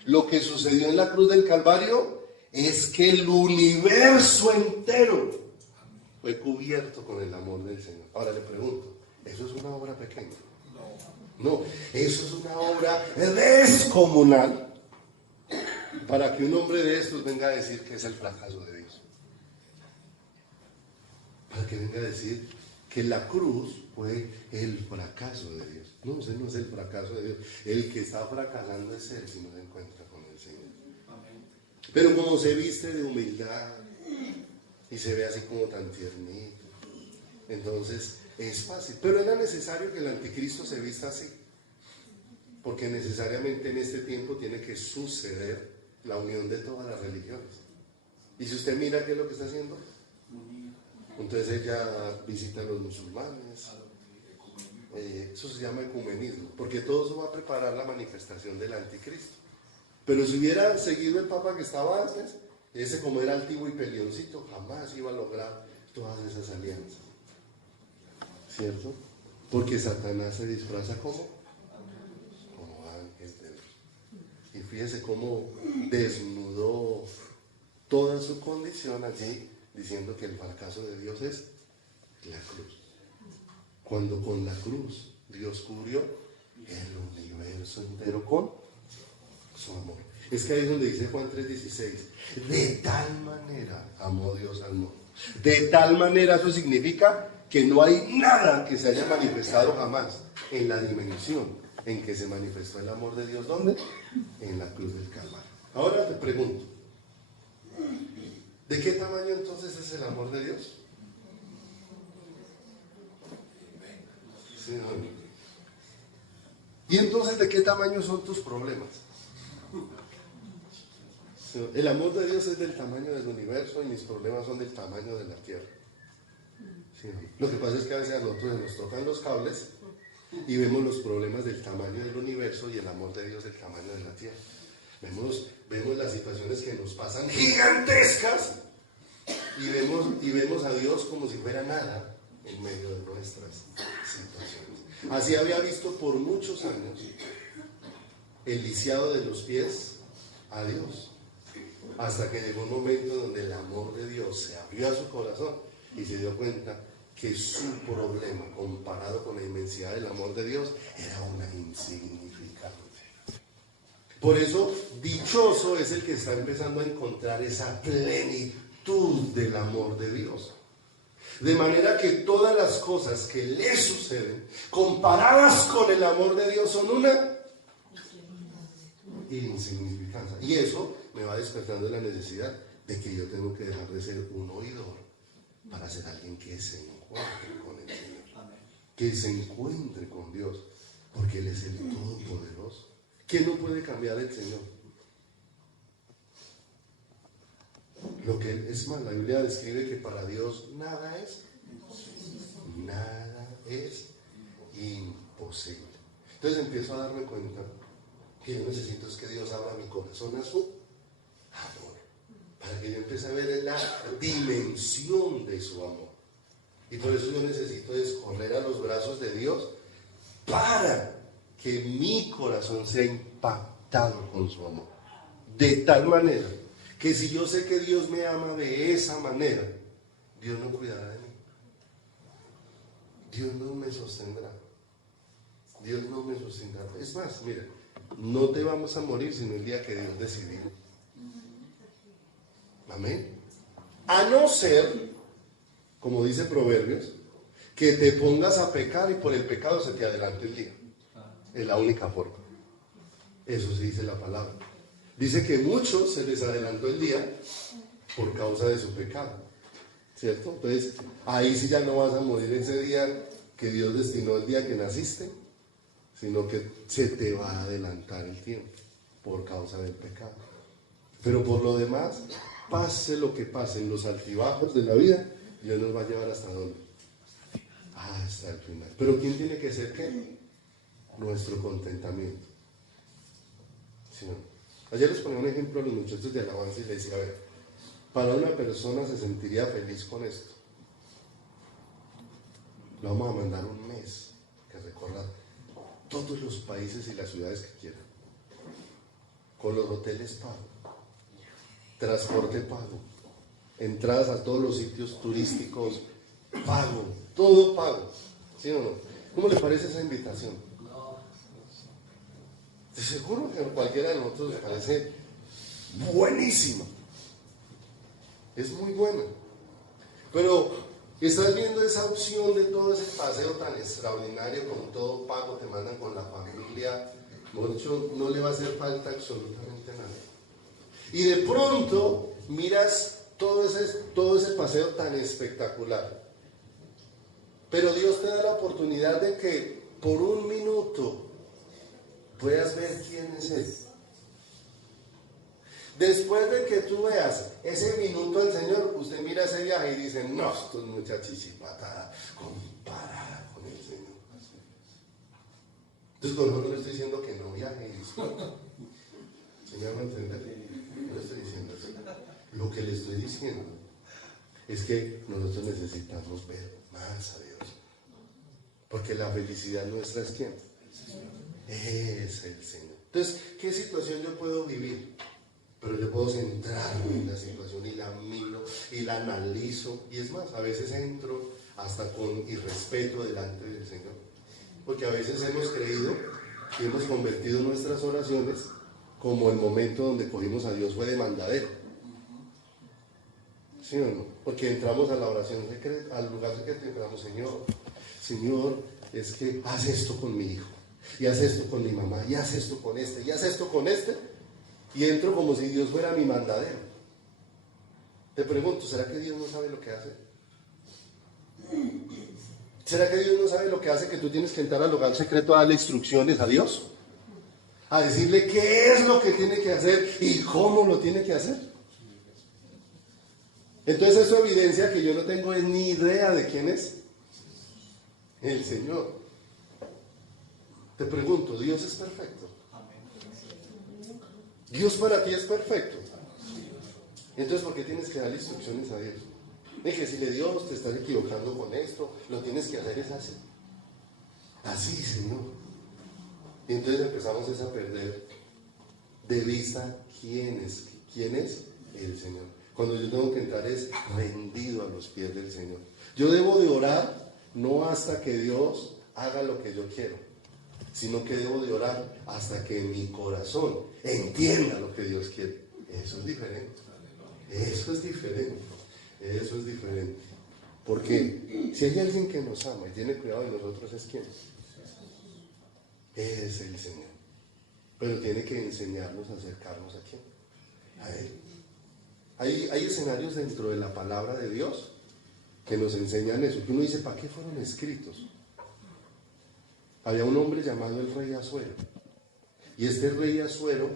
Lo que sucedió en la cruz del Calvario es que el universo entero fue cubierto con el amor del Señor. Ahora le pregunto, ¿eso es una obra pequeña? No, eso es una obra descomunal para que un hombre de estos venga a decir que es el fracaso de Dios. Para que venga a decir que la cruz fue el fracaso de Dios. No, ese no es el fracaso de Dios. El que está fracasando es Él si no se encuentra con el Señor. Pero como se viste de humildad y se ve así como tan tiernito, entonces es fácil. Pero era necesario que el anticristo se vista así, porque necesariamente en este tiempo tiene que suceder la unión de todas las religiones. Y si usted mira qué es lo que está haciendo, entonces ella visita a los musulmanes. Eso se llama ecumenismo, porque todo eso va a preparar la manifestación del anticristo. Pero si hubiera seguido el papa que estaba antes, ese como era altivo y peleoncito, jamás iba a lograr todas esas alianzas. ¿Cierto? Porque Satanás se disfraza como ángel de Dios. Y fíjese cómo desnudó toda su condición allí, diciendo que el fracaso de Dios es la cruz. Cuando con la cruz Dios cubrió el universo entero con su amor. Es que ahí es donde dice Juan 3:16, de tal manera amó Dios al mundo. De tal manera, eso significa que no hay nada que se haya manifestado jamás en la dimensión en que se manifestó el amor de Dios. ¿Dónde? En la cruz del Calvario. Ahora te pregunto, ¿de qué tamaño entonces es el amor de Dios? Sí, ¿no? ¿Y entonces de qué tamaño son tus problemas? Sí, el amor de Dios es del tamaño del universo y mis problemas son del tamaño de la tierra. Sí, ¿no? Lo que pasa es que a veces a nosotros nos tocan los cables y vemos los problemas del tamaño del universo y el amor de Dios del tamaño de la tierra. Vemos las situaciones que nos pasan gigantescas y vemos a Dios como si fuera nada en medio de nuestras situaciones. Así había visto por muchos años el lisiado de los pies a Dios, hasta que llegó un momento donde el amor de Dios se abrió a su corazón y se dio cuenta que su problema comparado con la inmensidad del amor de Dios era una insignificante. Por eso dichoso es el que está empezando a encontrar esa plenitud del amor de Dios. De manera que todas las cosas que le suceden, comparadas con el amor de Dios, son una insignificancia. Y eso me va despertando la necesidad de que yo tengo que dejar de ser un oidor para ser alguien que se encuentre con el Señor, que se encuentre con Dios, porque Él es el Todopoderoso. ¿Qué no puede cambiar el Señor? Lo que es más, la Biblia describe que para Dios nada es imposible. Entonces empiezo a darme cuenta que yo necesito es que Dios abra mi corazón a su amor, para que yo empiece a ver la dimensión de su amor. Y por eso yo necesito es correr a los brazos de Dios para que mi corazón sea impactado con su amor. De tal manera que si yo sé que Dios me ama de esa manera, Dios no cuidará de mí. Dios no me sostendrá. Dios no me sostendrá. Es más, mira, no te vamos a morir sino el día que Dios decidió. Amén. A no ser, como dice Proverbios, que te pongas a pecar y por el pecado se te adelante el día. Es la única forma. Eso sí dice la palabra. Dice que muchos se les adelantó el día por causa de su pecado, ¿cierto? Entonces, ahí sí ya no vas a morir ese día que Dios destinó el día que naciste, sino que se te va a adelantar el tiempo por causa del pecado. Pero por lo demás, pase lo que pase en los altibajos de la vida, Dios nos va a llevar hasta dónde? Hasta el final. Pero ¿quién tiene que ser qué? Nuestro contentamiento. ¿Sí, no? Ayer les ponía un ejemplo a los muchachos de alabanza y les decía, a ver, para una persona se sentiría feliz con esto. Lo vamos a mandar un mes que recorra todos los países y las ciudades que quiera, con los hoteles pagos, transporte pago, entradas a todos los sitios turísticos pago, todo pago, ¿sí o no? ¿Cómo le parece esa invitación? De seguro que a cualquiera de nosotros le parece buenísima, es muy buena, pero estás viendo esa opción de todo ese paseo tan extraordinario, con todo pago, te mandan con la familia, mucho, no le va a hacer falta absolutamente nada. Y de pronto miras todo ese paseo tan espectacular. Pero Dios te da la oportunidad de que por un minuto puedas ver quién es Él. Después de que tú veas ese minuto del Señor, usted mira ese viaje y dice, no, esto es mucha chichipatada comparada con el Señor. Entonces, con no le estoy diciendo que no viaje y disfrute. ¿Sí me van a entender? No le estoy diciendo eso. Lo que le estoy diciendo es que nosotros necesitamos ver más a Dios. Porque la felicidad nuestra es ¿quién? Es el Señor. Entonces, ¿qué situación yo puedo vivir? Pero yo puedo centrarme en la situación y la miro y la analizo. Y es más, a veces entro hasta con irrespeto delante del Señor. Porque a veces hemos creído y hemos convertido nuestras oraciones como el momento donde cogimos a Dios fue de mandadero. ¿Sí o no? Porque entramos a la oración secreta, al lugar secreto y entramos, Señor, es que haz esto con mi hijo, y haz esto con mi mamá, y haz esto con este, y haz esto con este, y entro como si Dios fuera mi mandadero. Te pregunto, ¿será que Dios no sabe lo que hace? ¿Será que Dios no sabe lo que hace, que tú tienes que entrar al lugar secreto a darle instrucciones a Dios? A decirle qué es lo que tiene que hacer y cómo lo tiene que hacer. Entonces eso evidencia que yo no tengo ni idea de quién es el Señor. Te pregunto, ¿Dios es perfecto? ¿Dios para ti es perfecto? Entonces, ¿por qué tienes que darle instrucciones a Dios? Dije, decirle, Dios, te estás equivocando con esto, lo tienes que hacer es así. Así, Señor. Y entonces empezamos a perder de vista quién es el Señor. Cuando yo tengo que entrar es rendido a los pies del Señor. Yo debo de orar no hasta que Dios haga lo que yo quiero, sino que debo de orar hasta que mi corazón entienda lo que Dios quiere. Eso es diferente. Eso es diferente. Eso es diferente. Porque si hay alguien que nos ama y tiene cuidado de nosotros, ¿es quién? Es el Señor. Pero tiene que enseñarnos a acercarnos a quién? A Él. Hay escenarios dentro de la palabra de Dios que nos enseñan eso. Que uno dice, ¿para qué fueron escritos? Había un hombre llamado el rey Asuero. Y este rey Asuero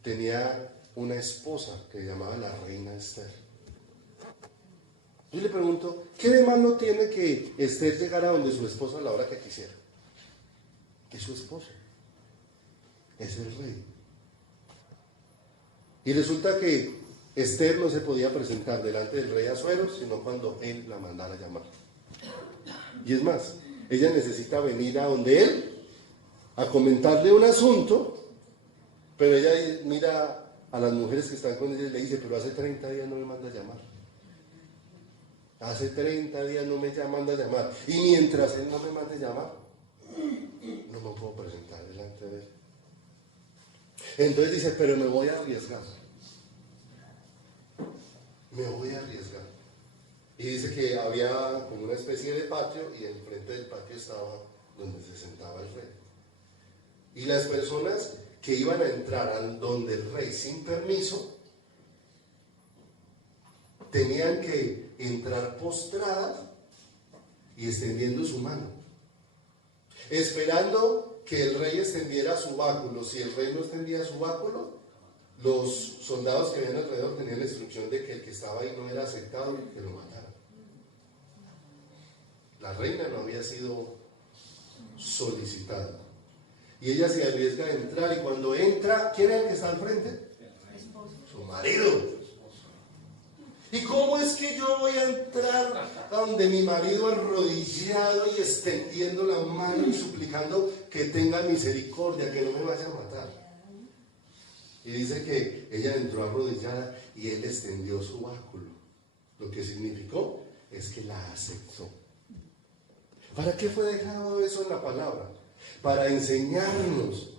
tenía una esposa que llamaba la reina Esther. Yo le pregunto, ¿qué de malo tiene que Esther llegara a donde su esposa a la hora que quisiera? Es su esposo. Es el rey. Y resulta que Esther no se podía presentar delante del rey Asuero, sino cuando él la mandara a llamar. Y es más, ella necesita venir a donde él a comentarle un asunto, pero ella mira a las mujeres que están con ella y le dice, pero hace 30 días no me manda a llamar. Hace 30 días no me manda a llamar. Y mientras él no me mande a llamar, no me puedo presentar delante de él. Entonces dice, pero me voy a arriesgar. Me voy a arriesgar. Y dice que había como una especie de patio y enfrente del patio estaba donde se sentaba el rey. Y las personas que iban a entrar a donde el rey sin permiso tenían que entrar postradas y extendiendo su mano, esperando que el rey extendiera su báculo. Si el rey no extendía su báculo, los soldados que habían alrededor tenían la instrucción de que el que estaba ahí no era aceptado y que lo mataran. La reina no había sido solicitada. Y ella se arriesga a entrar, y cuando entra, ¿quién es el que está al frente? Su marido. ¿Y cómo es que yo voy a entrar a donde mi marido arrodillado y extendiendo la mano y suplicando que tenga misericordia, que no me vaya a matar? Y dice que ella entró arrodillada y él extendió su báculo. Lo que significó es que la aceptó. ¿Para qué fue dejado eso en la palabra? Para enseñarnos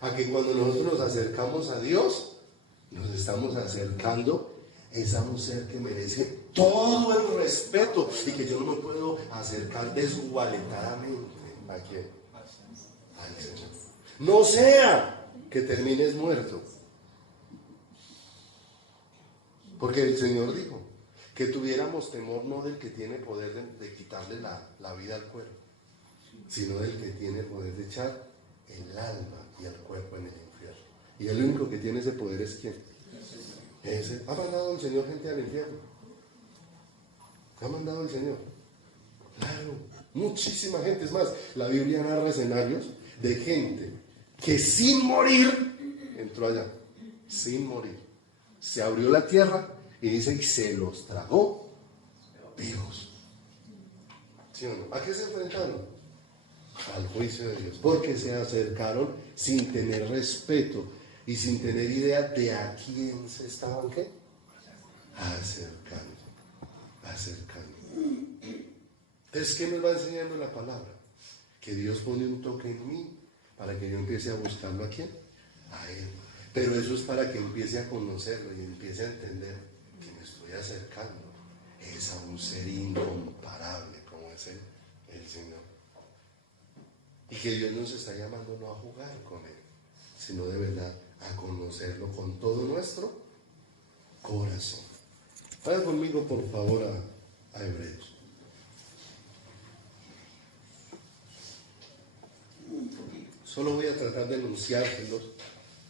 a que cuando nosotros nos acercamos a Dios, nos estamos acercando es a un ser que merece todo el respeto y que yo no me puedo acercar desgualetadamente. ¿A quién? Al Señor. No sea que termines muerto. Porque el Señor dijo que tuviéramos temor no del que tiene poder de quitarle la vida al cuerpo, sino del que tiene poder de echar el alma y el cuerpo en el infierno. Y el único que tiene ese poder es ¿quién? Ese. ¿Ha mandado el Señor gente al infierno? ¿Ha mandado el Señor? Claro, muchísima gente. Es más, la Biblia narra escenarios de gente que sin morir entró allá, sin morir. Se abrió la tierra y dice y se los tragó vivos. ¿Sí o no? ¿A qué se enfrentaron? Al juicio de Dios, porque se acercaron sin tener respeto y sin tener idea de a quién se estaban ¿qué? Acercando. Entonces, ¿qué nos va enseñando la palabra? Que Dios pone un toque en mí para que yo empiece a buscarlo. ¿A quién? A Él. Pero eso es para que empiece a conocerlo y empiece a entender que me estoy acercando es a un ser incomparable como es el Señor. Y que Dios nos está llamando no a jugar con Él, sino de verdad a conocerlo con todo nuestro corazón. Vayan conmigo por favor a Hebreos. Solo voy a tratar de enunciárselos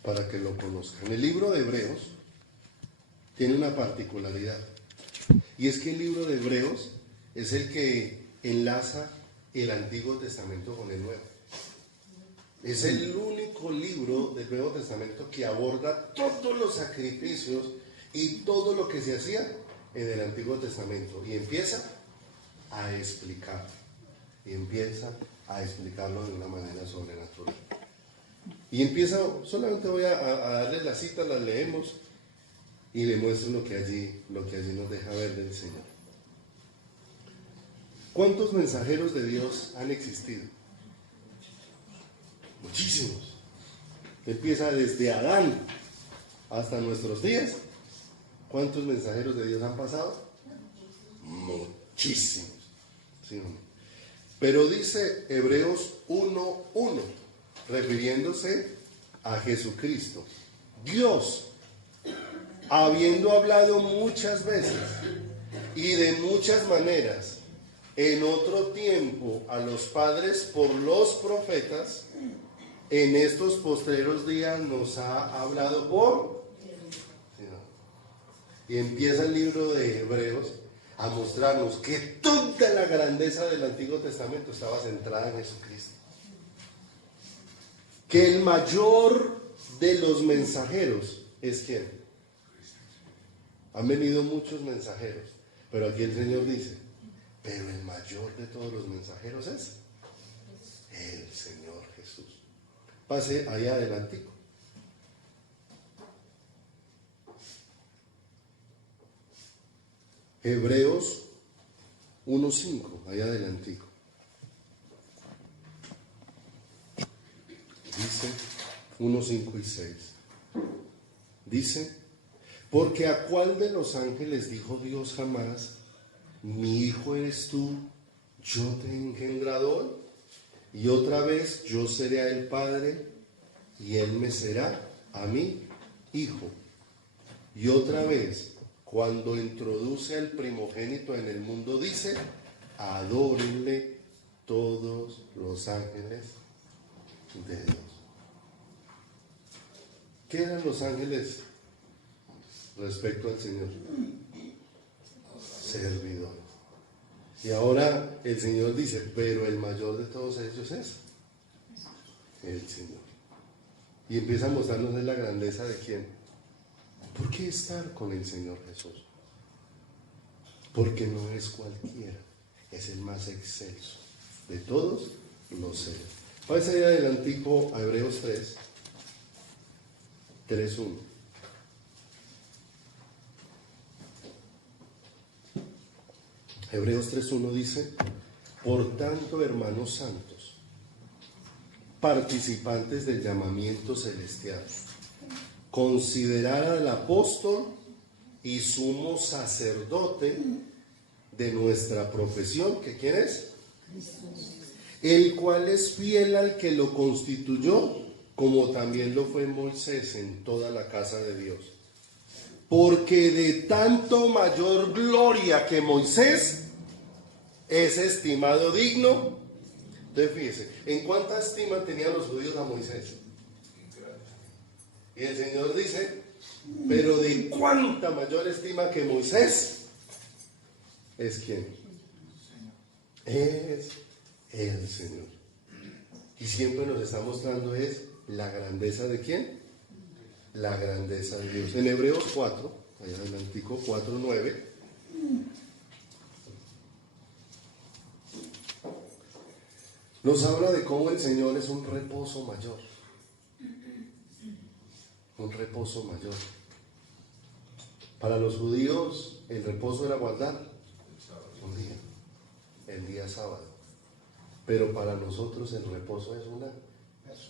para que lo conozcan. El libro de Hebreos tiene una particularidad, y es que el libro de Hebreos es el que enlaza el Antiguo Testamento con el Nuevo. Es el único libro del Nuevo Testamento que aborda todos los sacrificios y todo lo que se hacía en el Antiguo Testamento y empieza a explicar, explicarlo de una manera sobrenatural. Y empieza, solamente voy a darles las citas, las leemos y le muestro lo que allí nos deja ver del Señor. ¿Cuántos mensajeros de Dios han existido? Muchísimos. Empieza desde Adán hasta nuestros días. ¿Cuántos mensajeros de Dios han pasado? Muchísimos. ¿Sí o no? Pero dice Hebreos 1:1, refiriéndose a Jesucristo: Dios, habiendo hablado muchas veces y de muchas maneras en otro tiempo a los padres por los profetas, en estos postreros días nos ha hablado por... ¿Sí, no? Y empieza el libro de Hebreos a mostrarnos que toda la grandeza del Antiguo Testamento estaba centrada en Jesucristo. Que el mayor de los mensajeros es ¿quién? Han venido muchos mensajeros, pero aquí el Señor dice, pero el mayor de todos los mensajeros es el Señor Jesús. Pase allá adelantico. Hebreos 1:5, allá adelantico. Dice 1:5 y 6. Dice, porque a cuál de los ángeles dijo Dios jamás, mi hijo eres tú, yo te he engendrado hoy, y otra vez yo seré a él padre, y él me será a mí hijo. Y otra vez, cuando introduce al primogénito en el mundo, dice, adórenle todos los ángeles de Dios. ¿Qué eran los ángeles respecto al Señor? Servidores. Y ahora el Señor dice, pero el mayor de todos ellos es el Señor. Y empieza a mostrarnos la grandeza de quién. ¿Por qué estar con el Señor Jesús? Porque no es cualquiera, es el más excelso de todos los seres. Vamos a ir adelantico a Hebreos 3:1. Hebreos 3:1 dice: por tanto, hermanos santos, participantes del llamamiento celestial, considerad al apóstol y sumo sacerdote de nuestra profesión, ¿que quién es? El cual es fiel al que lo constituyó, como también lo fue Moisés en toda la casa de Dios. Porque de tanto mayor gloria que Moisés es estimado digno. Entonces fíjese, ¿en cuánta estima tenían los judíos a Moisés? Y el Señor dice, pero de cuánta mayor estima que Moisés es quién. Es el Señor. Y siempre nos está mostrando es la grandeza de quién. La grandeza de Dios. En Hebreos 4, allá adelantico, 4:9. Nos habla de cómo el Señor es un reposo mayor. Un reposo mayor. Para los judíos el reposo era guardar un día, el día sábado. Pero para nosotros el reposo es una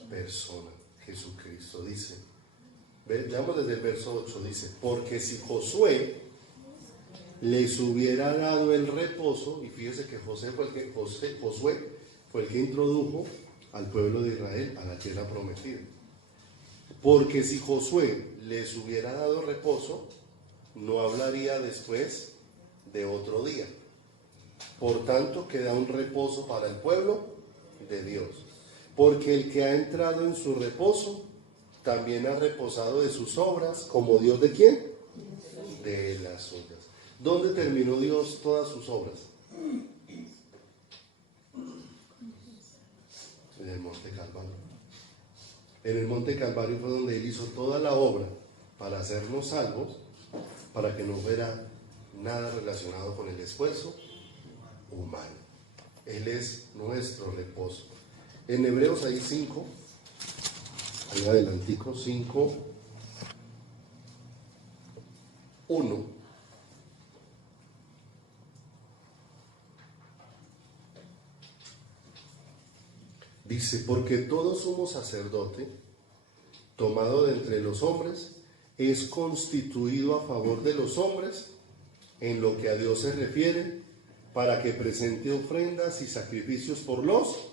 persona. Jesucristo dice, veamos desde el verso 8, dice, porque si Josué les hubiera dado el reposo, y fíjese que Josué fue el que introdujo al pueblo de Israel a la tierra prometida. Porque si Josué les hubiera dado reposo, no hablaría después de otro día. Por tanto, queda un reposo para el pueblo de Dios. Porque el que ha entrado en su reposo, también ha reposado de sus obras, como Dios ¿de quién? De las suyas. ¿Dónde terminó Dios todas sus obras? En el Monte Calvario. En el Monte Calvario fue donde Él hizo toda la obra para hacernos salvos, para que no fuera nada relacionado con el esfuerzo humano. Él es nuestro reposo. En Hebreos ahí 5, ahí adelantico, 5:1. Dice, porque todo sumo sacerdote, tomado de entre los hombres, es constituido a favor de los hombres, en lo que a Dios se refiere, para que presente ofrendas y sacrificios por los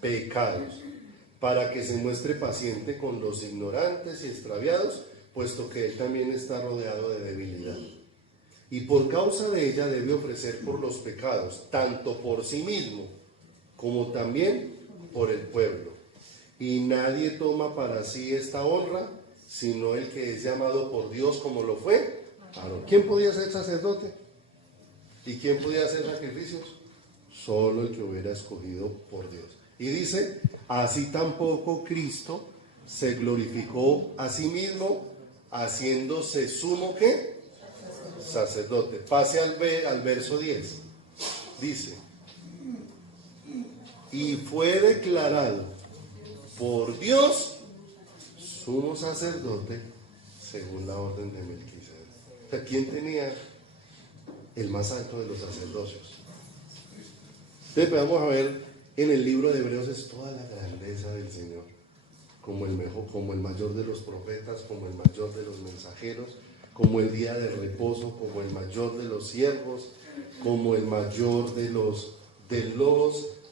pecados, para que se muestre paciente con los ignorantes y extraviados, puesto que Él también está rodeado de debilidad. Y por causa de ella debe ofrecer por los pecados, tanto por sí mismo, como también por el pueblo. Y nadie toma para sí esta honra, sino el que es llamado por Dios, como lo fue Aarón. ¿Quién podía ser sacerdote? ¿Y quién podía hacer sacrificios? Solo el que hubiera escogido por Dios. Y dice, así tampoco Cristo se glorificó a sí mismo, haciéndose sumo, ¿qué? Sacerdote. Pase al verso 10. Dice, y fue declarado por Dios sumo sacerdote según la orden de Melquisedec. O sea, ¿quién tenía el más alto de los sacerdocios? Entonces vamos a ver en el libro de Hebreos es toda la grandeza del Señor, como el mejor, como el mayor de los profetas, como el mayor de los mensajeros, como el día de reposo, como el mayor de los siervos, como el mayor de los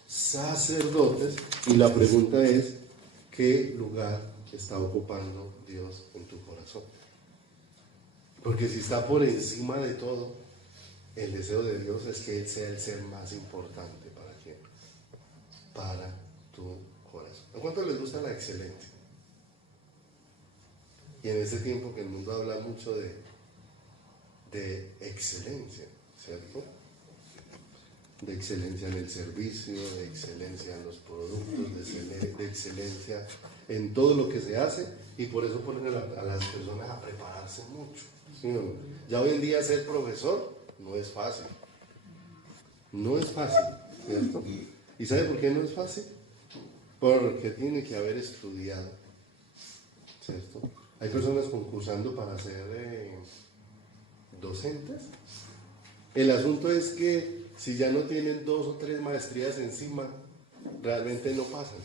sacerdotes. Y la pregunta es, ¿qué lugar está ocupando Dios en tu corazón? Porque si está por encima de todo, el deseo de Dios es que Él sea el ser más importante. ¿Para quién? Para tu corazón. ¿A cuánto les gusta la excelencia? Y en este tiempo que el mundo habla mucho de excelencia, ¿cierto? de excelencia en el servicio, de excelencia en los productos, de excelencia en todo lo que se hace, y por eso ponen a las personas a prepararse mucho. ¿Sí o no? Ya hoy en día ser profesor no es fácil. No es fácil, ¿cierto? ¿Y sabe por qué no es fácil? Porque tiene que haber estudiado, ¿cierto? Hay personas concursando para ser docentes. El asunto es que si ya no tienen 2 o 3 maestrías encima, realmente no pasan.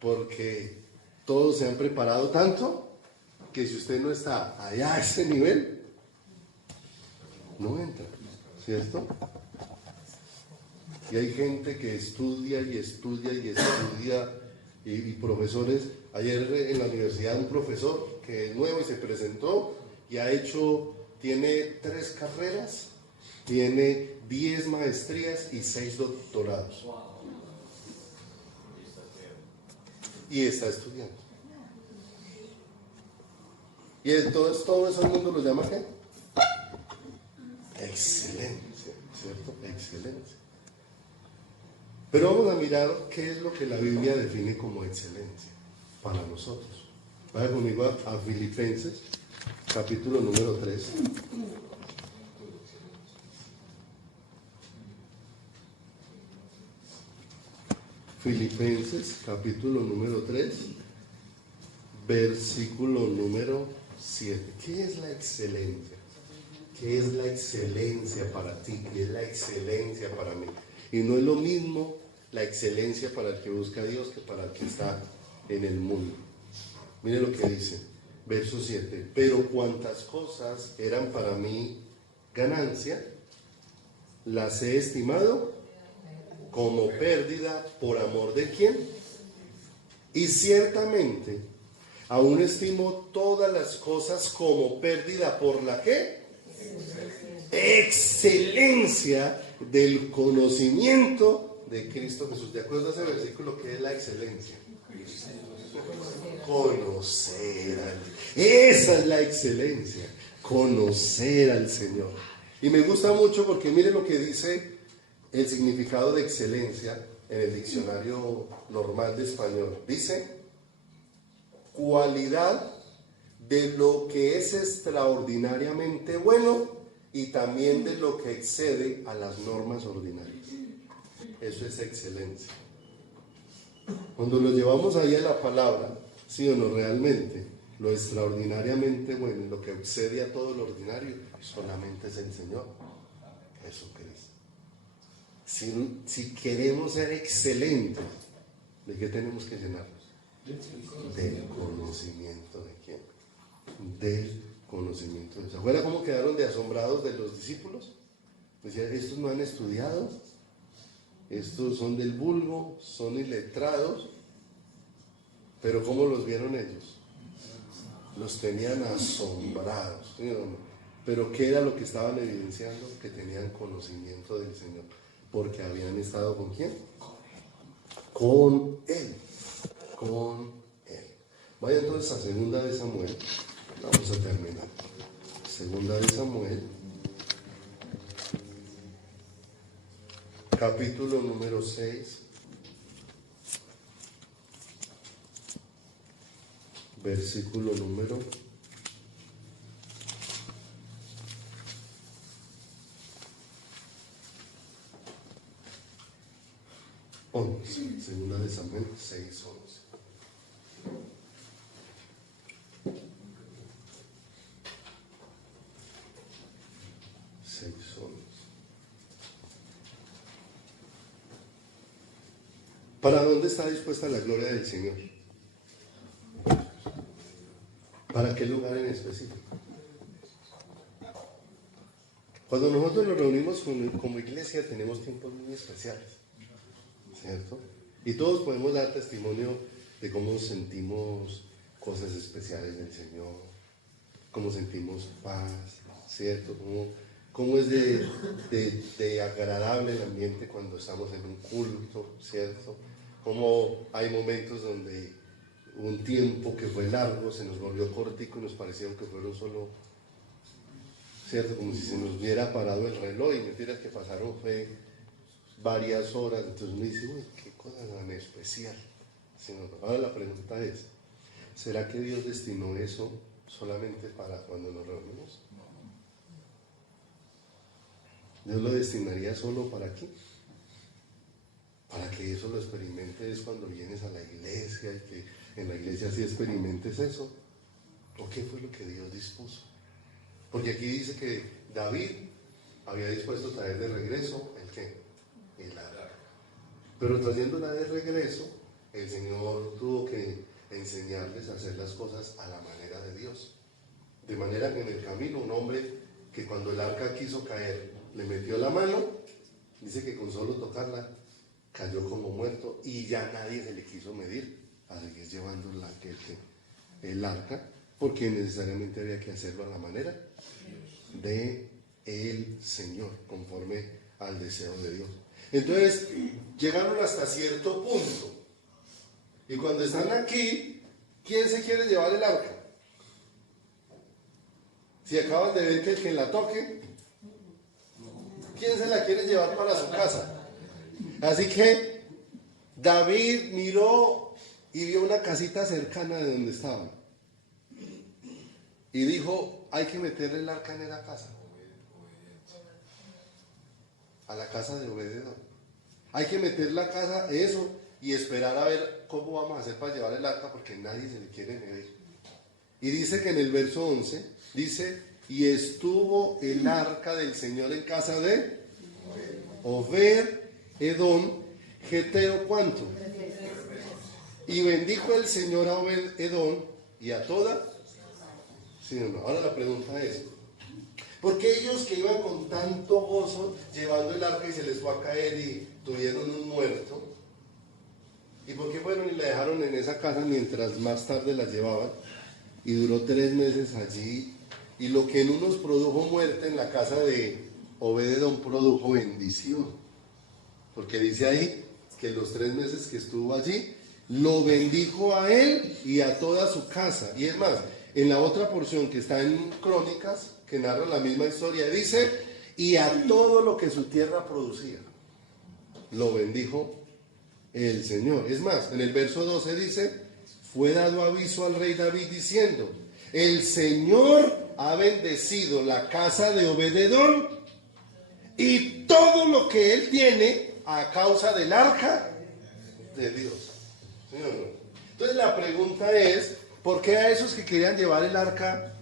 Porque todos se han preparado tanto que si usted no está allá a ese nivel, no entra, ¿cierto? Y hay gente que estudia y estudia y estudia, y profesores. Ayer en la universidad un profesor que es nuevo y se presentó y tiene 3 carreras, tiene 10 maestrías y 6 doctorados. Y está estudiando. Y entonces todo eso el mundo lo llama ¿qué? Excelencia, ¿cierto? Excelencia. Pero vamos a mirar qué es lo que la Biblia define como excelencia para nosotros. Vaya conmigo a Filipenses, capítulo número 3. Filipenses, capítulo número 3, versículo número 7. ¿Qué es la excelencia? ¿Qué es la excelencia para ti? ¿Qué es la excelencia para mí? Y no es lo mismo la excelencia para el que busca a Dios que para el que está en el mundo. Mire lo que dice, verso 7. Pero cuantas cosas eran para mí ganancia, las he estimado como pérdida por amor de ¿quién? Y ciertamente aún estimo todas las cosas como pérdida por la ¿qué? Excelencia del conocimiento de Cristo Jesús. De acuerdo a ese versículo, ¿qué es la excelencia? Conocer esa es la excelencia, conocer al Señor. Y me gusta mucho porque mire lo que dice el significado de excelencia en el diccionario normal de español. Dice, cualidad de lo que es extraordinariamente bueno y también de lo que excede a las normas ordinarias. Eso es excelencia. Cuando lo llevamos ahí a la palabra, sí o no, realmente, lo extraordinariamente bueno y lo que excede a todo lo ordinario, solamente es el Señor Jesucristo. Si queremos ser excelentes, ¿de qué tenemos que llenarnos? Del conocimiento de quién. Del conocimiento de Dios. ¿Se acuerdan cómo quedaron de asombrados de los discípulos? Decían, estos no han estudiado, estos son del vulgo, son iletrados, pero ¿cómo los vieron ellos? Los tenían asombrados, ¿sí o no? Pero ¿qué era lo que estaban evidenciando? Que tenían conocimiento del Señor, porque habían estado ¿con quién? Con Él, con Él. Vaya entonces a 2 de Samuel, vamos a terminar. 2 de Samuel, capítulo número 6, versículo número 11. 2 de Samuel 6, 11. ¿Para dónde está dispuesta la gloria del Señor? ¿Para qué lugar en específico? Cuando nosotros nos reunimos como iglesia tenemos tiempos muy especiales, ¿cierto? Y todos podemos dar testimonio de cómo sentimos cosas especiales del Señor, cómo sentimos paz, ¿cierto? Cómo es de agradable el ambiente cuando estamos en un culto, ¿cierto? Cómo hay momentos donde un tiempo que fue largo se nos volvió cortico y nos parecía que fuera un solo, ¿cierto? Como si se nos hubiera parado el reloj y mentiras que pasaron fue varias horas. Entonces uno dice, uy, qué cosa tan especial. Ahora la pregunta es, ¿será que Dios destinó eso solamente para cuando nos reunimos? ¿Dios lo destinaría solo para aquí? Para que eso lo experimentes cuando vienes a la iglesia y que en la iglesia sí experimentes eso. ¿O qué fue lo que Dios dispuso? Porque aquí dice que David había dispuesto traer de regreso ¿el qué? El arca. Pero trayéndola de regreso, el Señor tuvo que enseñarles a hacer las cosas a la manera de Dios. De manera que en el camino un hombre que cuando el arca quiso caer le metió la mano, dice que con solo tocarla cayó como muerto y ya nadie se le quiso medir a seguir llevando el arca, porque necesariamente había que hacerlo a la manera de el Señor, conforme al deseo de Dios. Entonces llegaron hasta cierto punto y cuando están aquí, ¿quién se quiere llevar el arca? Si acaban de ver que el que la toque, ¿quién se la quiere llevar para su casa? Así que David miró y vio una casita cercana de donde estaban y dijo, hay que meterle el arca en la casa, a la casa de Obed-edom. Hay que meter la casa, eso, y esperar a ver cómo vamos a hacer para llevar el arca, porque nadie se le quiere medir. Y dice que en el verso 11, dice, y estuvo el arca del Señor en casa de Obed-edom, geteo, ¿cuánto? Y bendijo el Señor a Obed-edom y a toda. ¿Sí o no? Ahora la pregunta es, ¿por qué ellos que iban con tanto gozo llevando el arca y se les fue a caer y tuvieron un muerto? ¿Y por qué fueron y la dejaron en esa casa mientras más tarde la llevaban? Y duró 3 meses allí. Y lo que en unos produjo muerte, en la casa de Obed-edom produjo bendición. Porque dice ahí que los 3 meses que estuvo allí, lo bendijo a él y a toda su casa. Y es más, en la otra porción que está en Crónicas, que narra la misma historia, dice, y a todo lo que su tierra producía, lo bendijo el Señor. Es más, en el verso 12 dice, fue dado aviso al rey David diciendo, el Señor ha bendecido la casa de Obed-edom y todo lo que él tiene a causa del arca de Dios. ¿Sí o no? Entonces la pregunta es, ¿por qué a esos que querían llevar el arca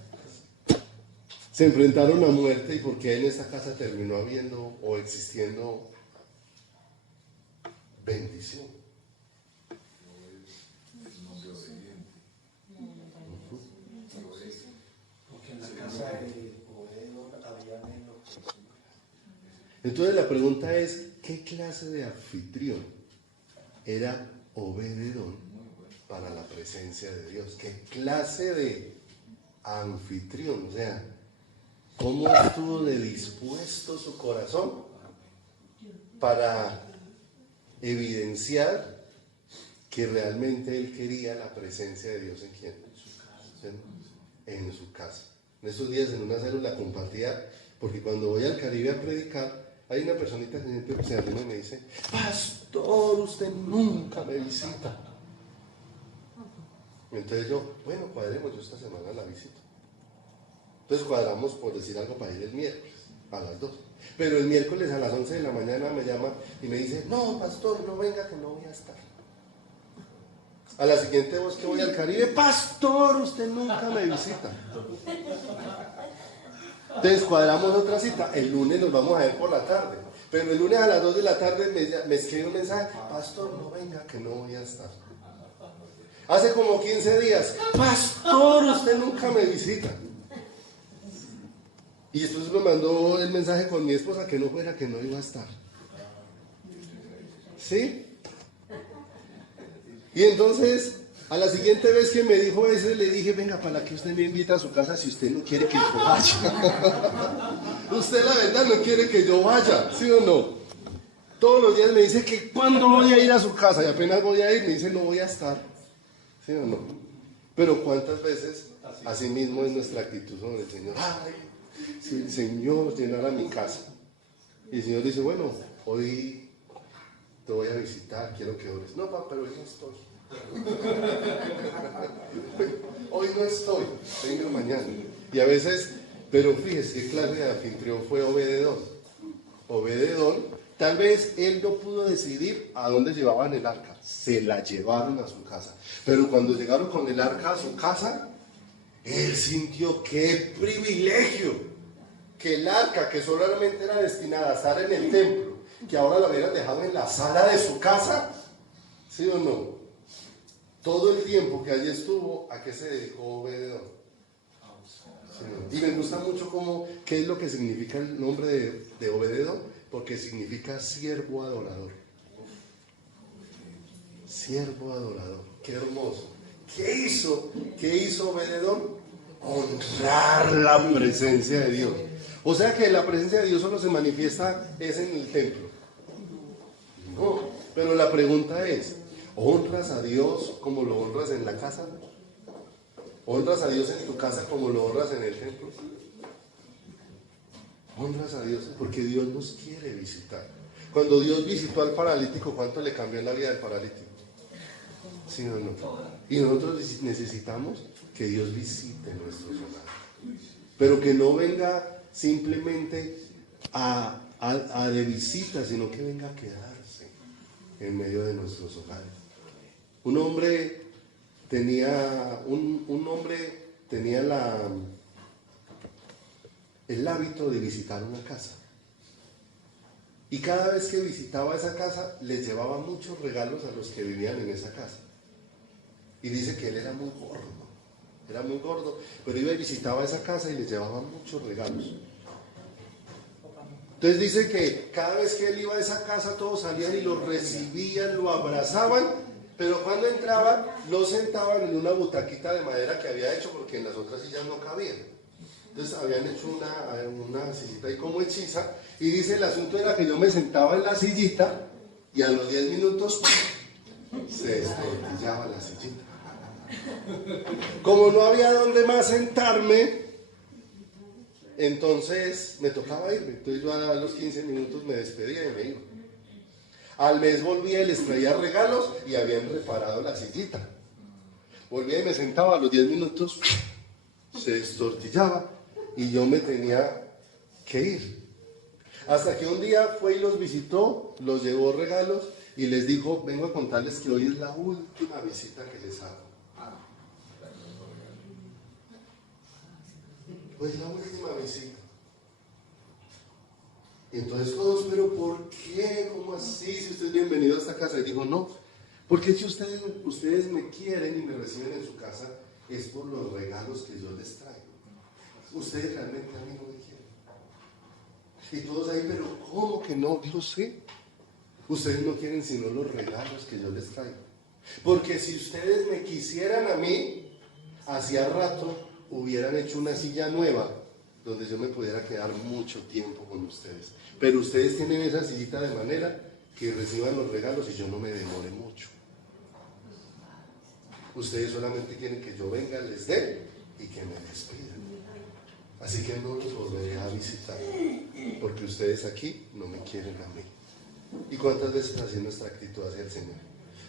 se enfrentaron a muerte y por qué en esta casa terminó habiendo o existiendo bendición? Porque en la casa de Obed-edom había menos. Entonces la pregunta es, ¿qué clase de anfitrión era Obed-edom para la presencia de Dios? ¿Qué clase de anfitrión? O sea, ¿cómo estuvo de dispuesto su corazón para evidenciar que realmente él quería la presencia de Dios en quién? En su casa. En estos días en una célula compartía, porque cuando voy al Caribe a predicar, hay una personita que siempre se arrima y me dice, pastor, usted nunca me visita. Entonces yo, bueno, cuadremos, yo esta semana la visito. Entonces cuadramos, por decir algo, para ir el miércoles, a las 2. Pero el miércoles a las 11 de la mañana me llama y me dice, no, pastor, no venga que no voy a estar. A la siguiente vez que voy al Caribe, pastor, usted nunca me visita. Entonces cuadramos otra cita, el lunes nos vamos a ver por la tarde. Pero el lunes a las 2 de la tarde me escribe un mensaje, pastor, no venga que no voy a estar. Hace como 15 días, pastor, usted nunca me visita. Y después me mandó el mensaje con mi esposa que no fuera, que no iba a estar. ¿Sí? Y entonces, a la siguiente vez que me dijo eso, le dije, venga, ¿para qué usted me invita a su casa si usted no quiere que yo vaya? Usted la verdad no quiere que yo vaya, ¿sí o no? Todos los días me dice que cuándo voy a ir a su casa y apenas voy a ir me dice no voy a estar, ¿sí o no? Pero ¿cuántas veces así mismo es nuestra actitud sobre el Señor? Ay, si el Señor llenara mi casa. Y el Señor dice, bueno, hoy te voy a visitar, quiero que ores. No, papá, pero hoy no estoy. Hoy no estoy, venga mañana. Y a veces, pero fíjese qué clase de anfitrión fue Obededón. Obededón, tal vez él no pudo decidir a dónde llevaban el arca. Se la llevaron a su casa. Pero cuando llegaron con el arca a su casa, él sintió qué privilegio que el arca, que solamente era destinada a estar en el templo, que ahora la hubieran dejado en la sala de su casa. ¿Sí o no? Todo el tiempo que allí estuvo, ¿a qué se dedicó Obededón? Sí. Y me gusta mucho qué es lo que significa el nombre de Obededón, porque significa siervo adorador. Siervo adorador, qué hermoso. ¿Qué hizo Obededón? Honrar la presencia de Dios. O sea que la presencia de Dios solo se manifiesta es en el templo. No, pero la pregunta es, ¿honras a Dios como lo honras en la casa? ¿Honras a Dios en tu casa como lo honras en el templo? Honras a Dios porque Dios nos quiere visitar. Cuando Dios visitó al paralítico, ¿cuánto le cambió en la vida del paralítico? ¿Sí o no? Y nosotros necesitamos que Dios visite nuestros hogares, pero que no venga simplemente de visita, sino que venga a quedarse en medio de nuestros hogares. Un hombre tenía el hábito de visitar una casa, y cada vez que visitaba esa casa les llevaba muchos regalos a los que vivían en esa casa. Y dice que él era muy gordo, pero iba y visitaba esa casa y les llevaba muchos regalos. Entonces dice que cada vez que él iba a esa casa todos salían y lo recibían, lo abrazaban, pero cuando entraban lo sentaban en una butaquita de madera que había hecho, porque en las otras sillas no cabían. Entonces habían hecho una sillita ahí como hechiza, y dice, el asunto era que yo me sentaba en la sillita y a los 10 minutos se destortillaba la sillita. Como no había dónde más sentarme, entonces me tocaba irme. Entonces yo a los 15 minutos me despedía y me iba. Al mes volvía y les traía regalos y habían reparado la sillita. Volvía y me sentaba, a los 10 minutos se destortillaba y yo me tenía que ir. Hasta que un día fue y los visitó, los llevó regalos y les dijo, vengo a contarles que hoy es la última visita que les hago. Pues la última visita. Y entonces todos, pero ¿por qué? ¿Cómo así? Si usted es bienvenido a esta casa. Y dijo, no, porque si ustedes me quieren y me reciben en su casa, es por los regalos que yo les traigo. Ustedes realmente a mí no me quieren. Y todos ahí, pero ¿cómo que no? Dijo, sí. Ustedes no quieren sino los regalos que yo les traigo. Porque si ustedes me quisieran a mí, hacía rato hubieran hecho una silla nueva donde yo me pudiera quedar mucho tiempo con ustedes. Pero ustedes tienen esa sillita de manera que reciban los regalos y yo no me demore mucho. Ustedes solamente quieren que yo venga, les dé y que me despidan. Así que no los volveré a visitar, porque ustedes aquí no me quieren a mí. ¿Y cuántas veces así es nuestra actitud hacia el Señor?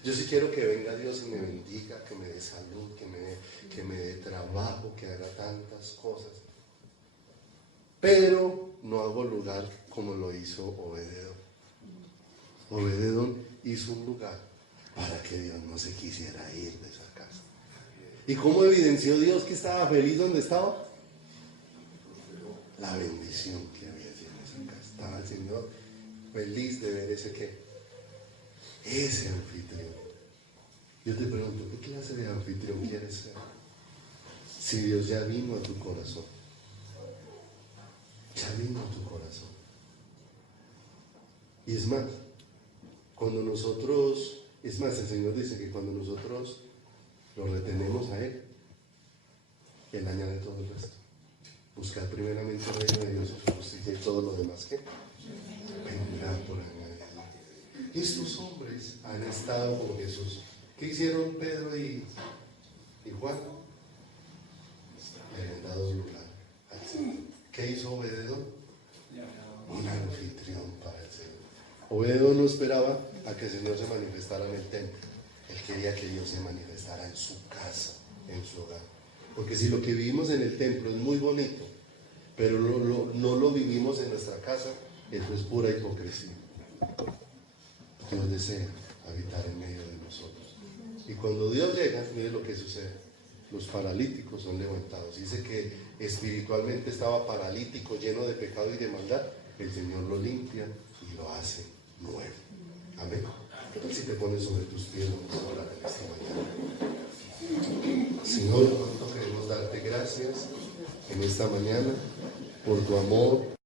Yo sí quiero que venga Dios y me bendiga, que me dé salud, que me dé trabajo, que haga tantas cosas. Pero no hago lugar como lo hizo Obededón. Obededón hizo un lugar para que Dios no se quisiera ir de esa casa. ¿Y cómo evidenció Dios que estaba feliz donde estaba? La bendición que había en esa casa. Estaba el Señor feliz de ver ese anfitrión. Yo te pregunto, ¿qué clase de anfitrión quieres ser? Si Dios ya vino a tu corazón. Ya vino a tu corazón. Y es más, el Señor dice que cuando nosotros lo retenemos a Él, Él añade todo el resto. Buscar primeramente el reino de Dios y su justicia, y todo lo demás que vendrá por añadidura. Y estos hombres han estado con Jesús. ¿Qué hicieron Pedro y Juan? Le han dado lugar al Señor. ¿Qué hizo Obededón? Un anfitrión para el Señor. Obededón no esperaba a que el Señor se manifestara en el templo. Él quería que Dios se manifestara en su casa, en su hogar. Porque si lo que vivimos en el templo es muy bonito, pero no lo vivimos en nuestra casa, eso es pura hipocresía. Dios desea habitar en medio de nosotros. Y cuando Dios llega, mire lo que sucede. Los paralíticos son levantados. Dice que espiritualmente estaba paralítico, lleno de pecado y de maldad. El Señor lo limpia y lo hace nuevo. Amén. Entonces, si te pones sobre tus pies, vamos a orar en esta mañana. Señor, nosotros queremos darte gracias en esta mañana por tu amor,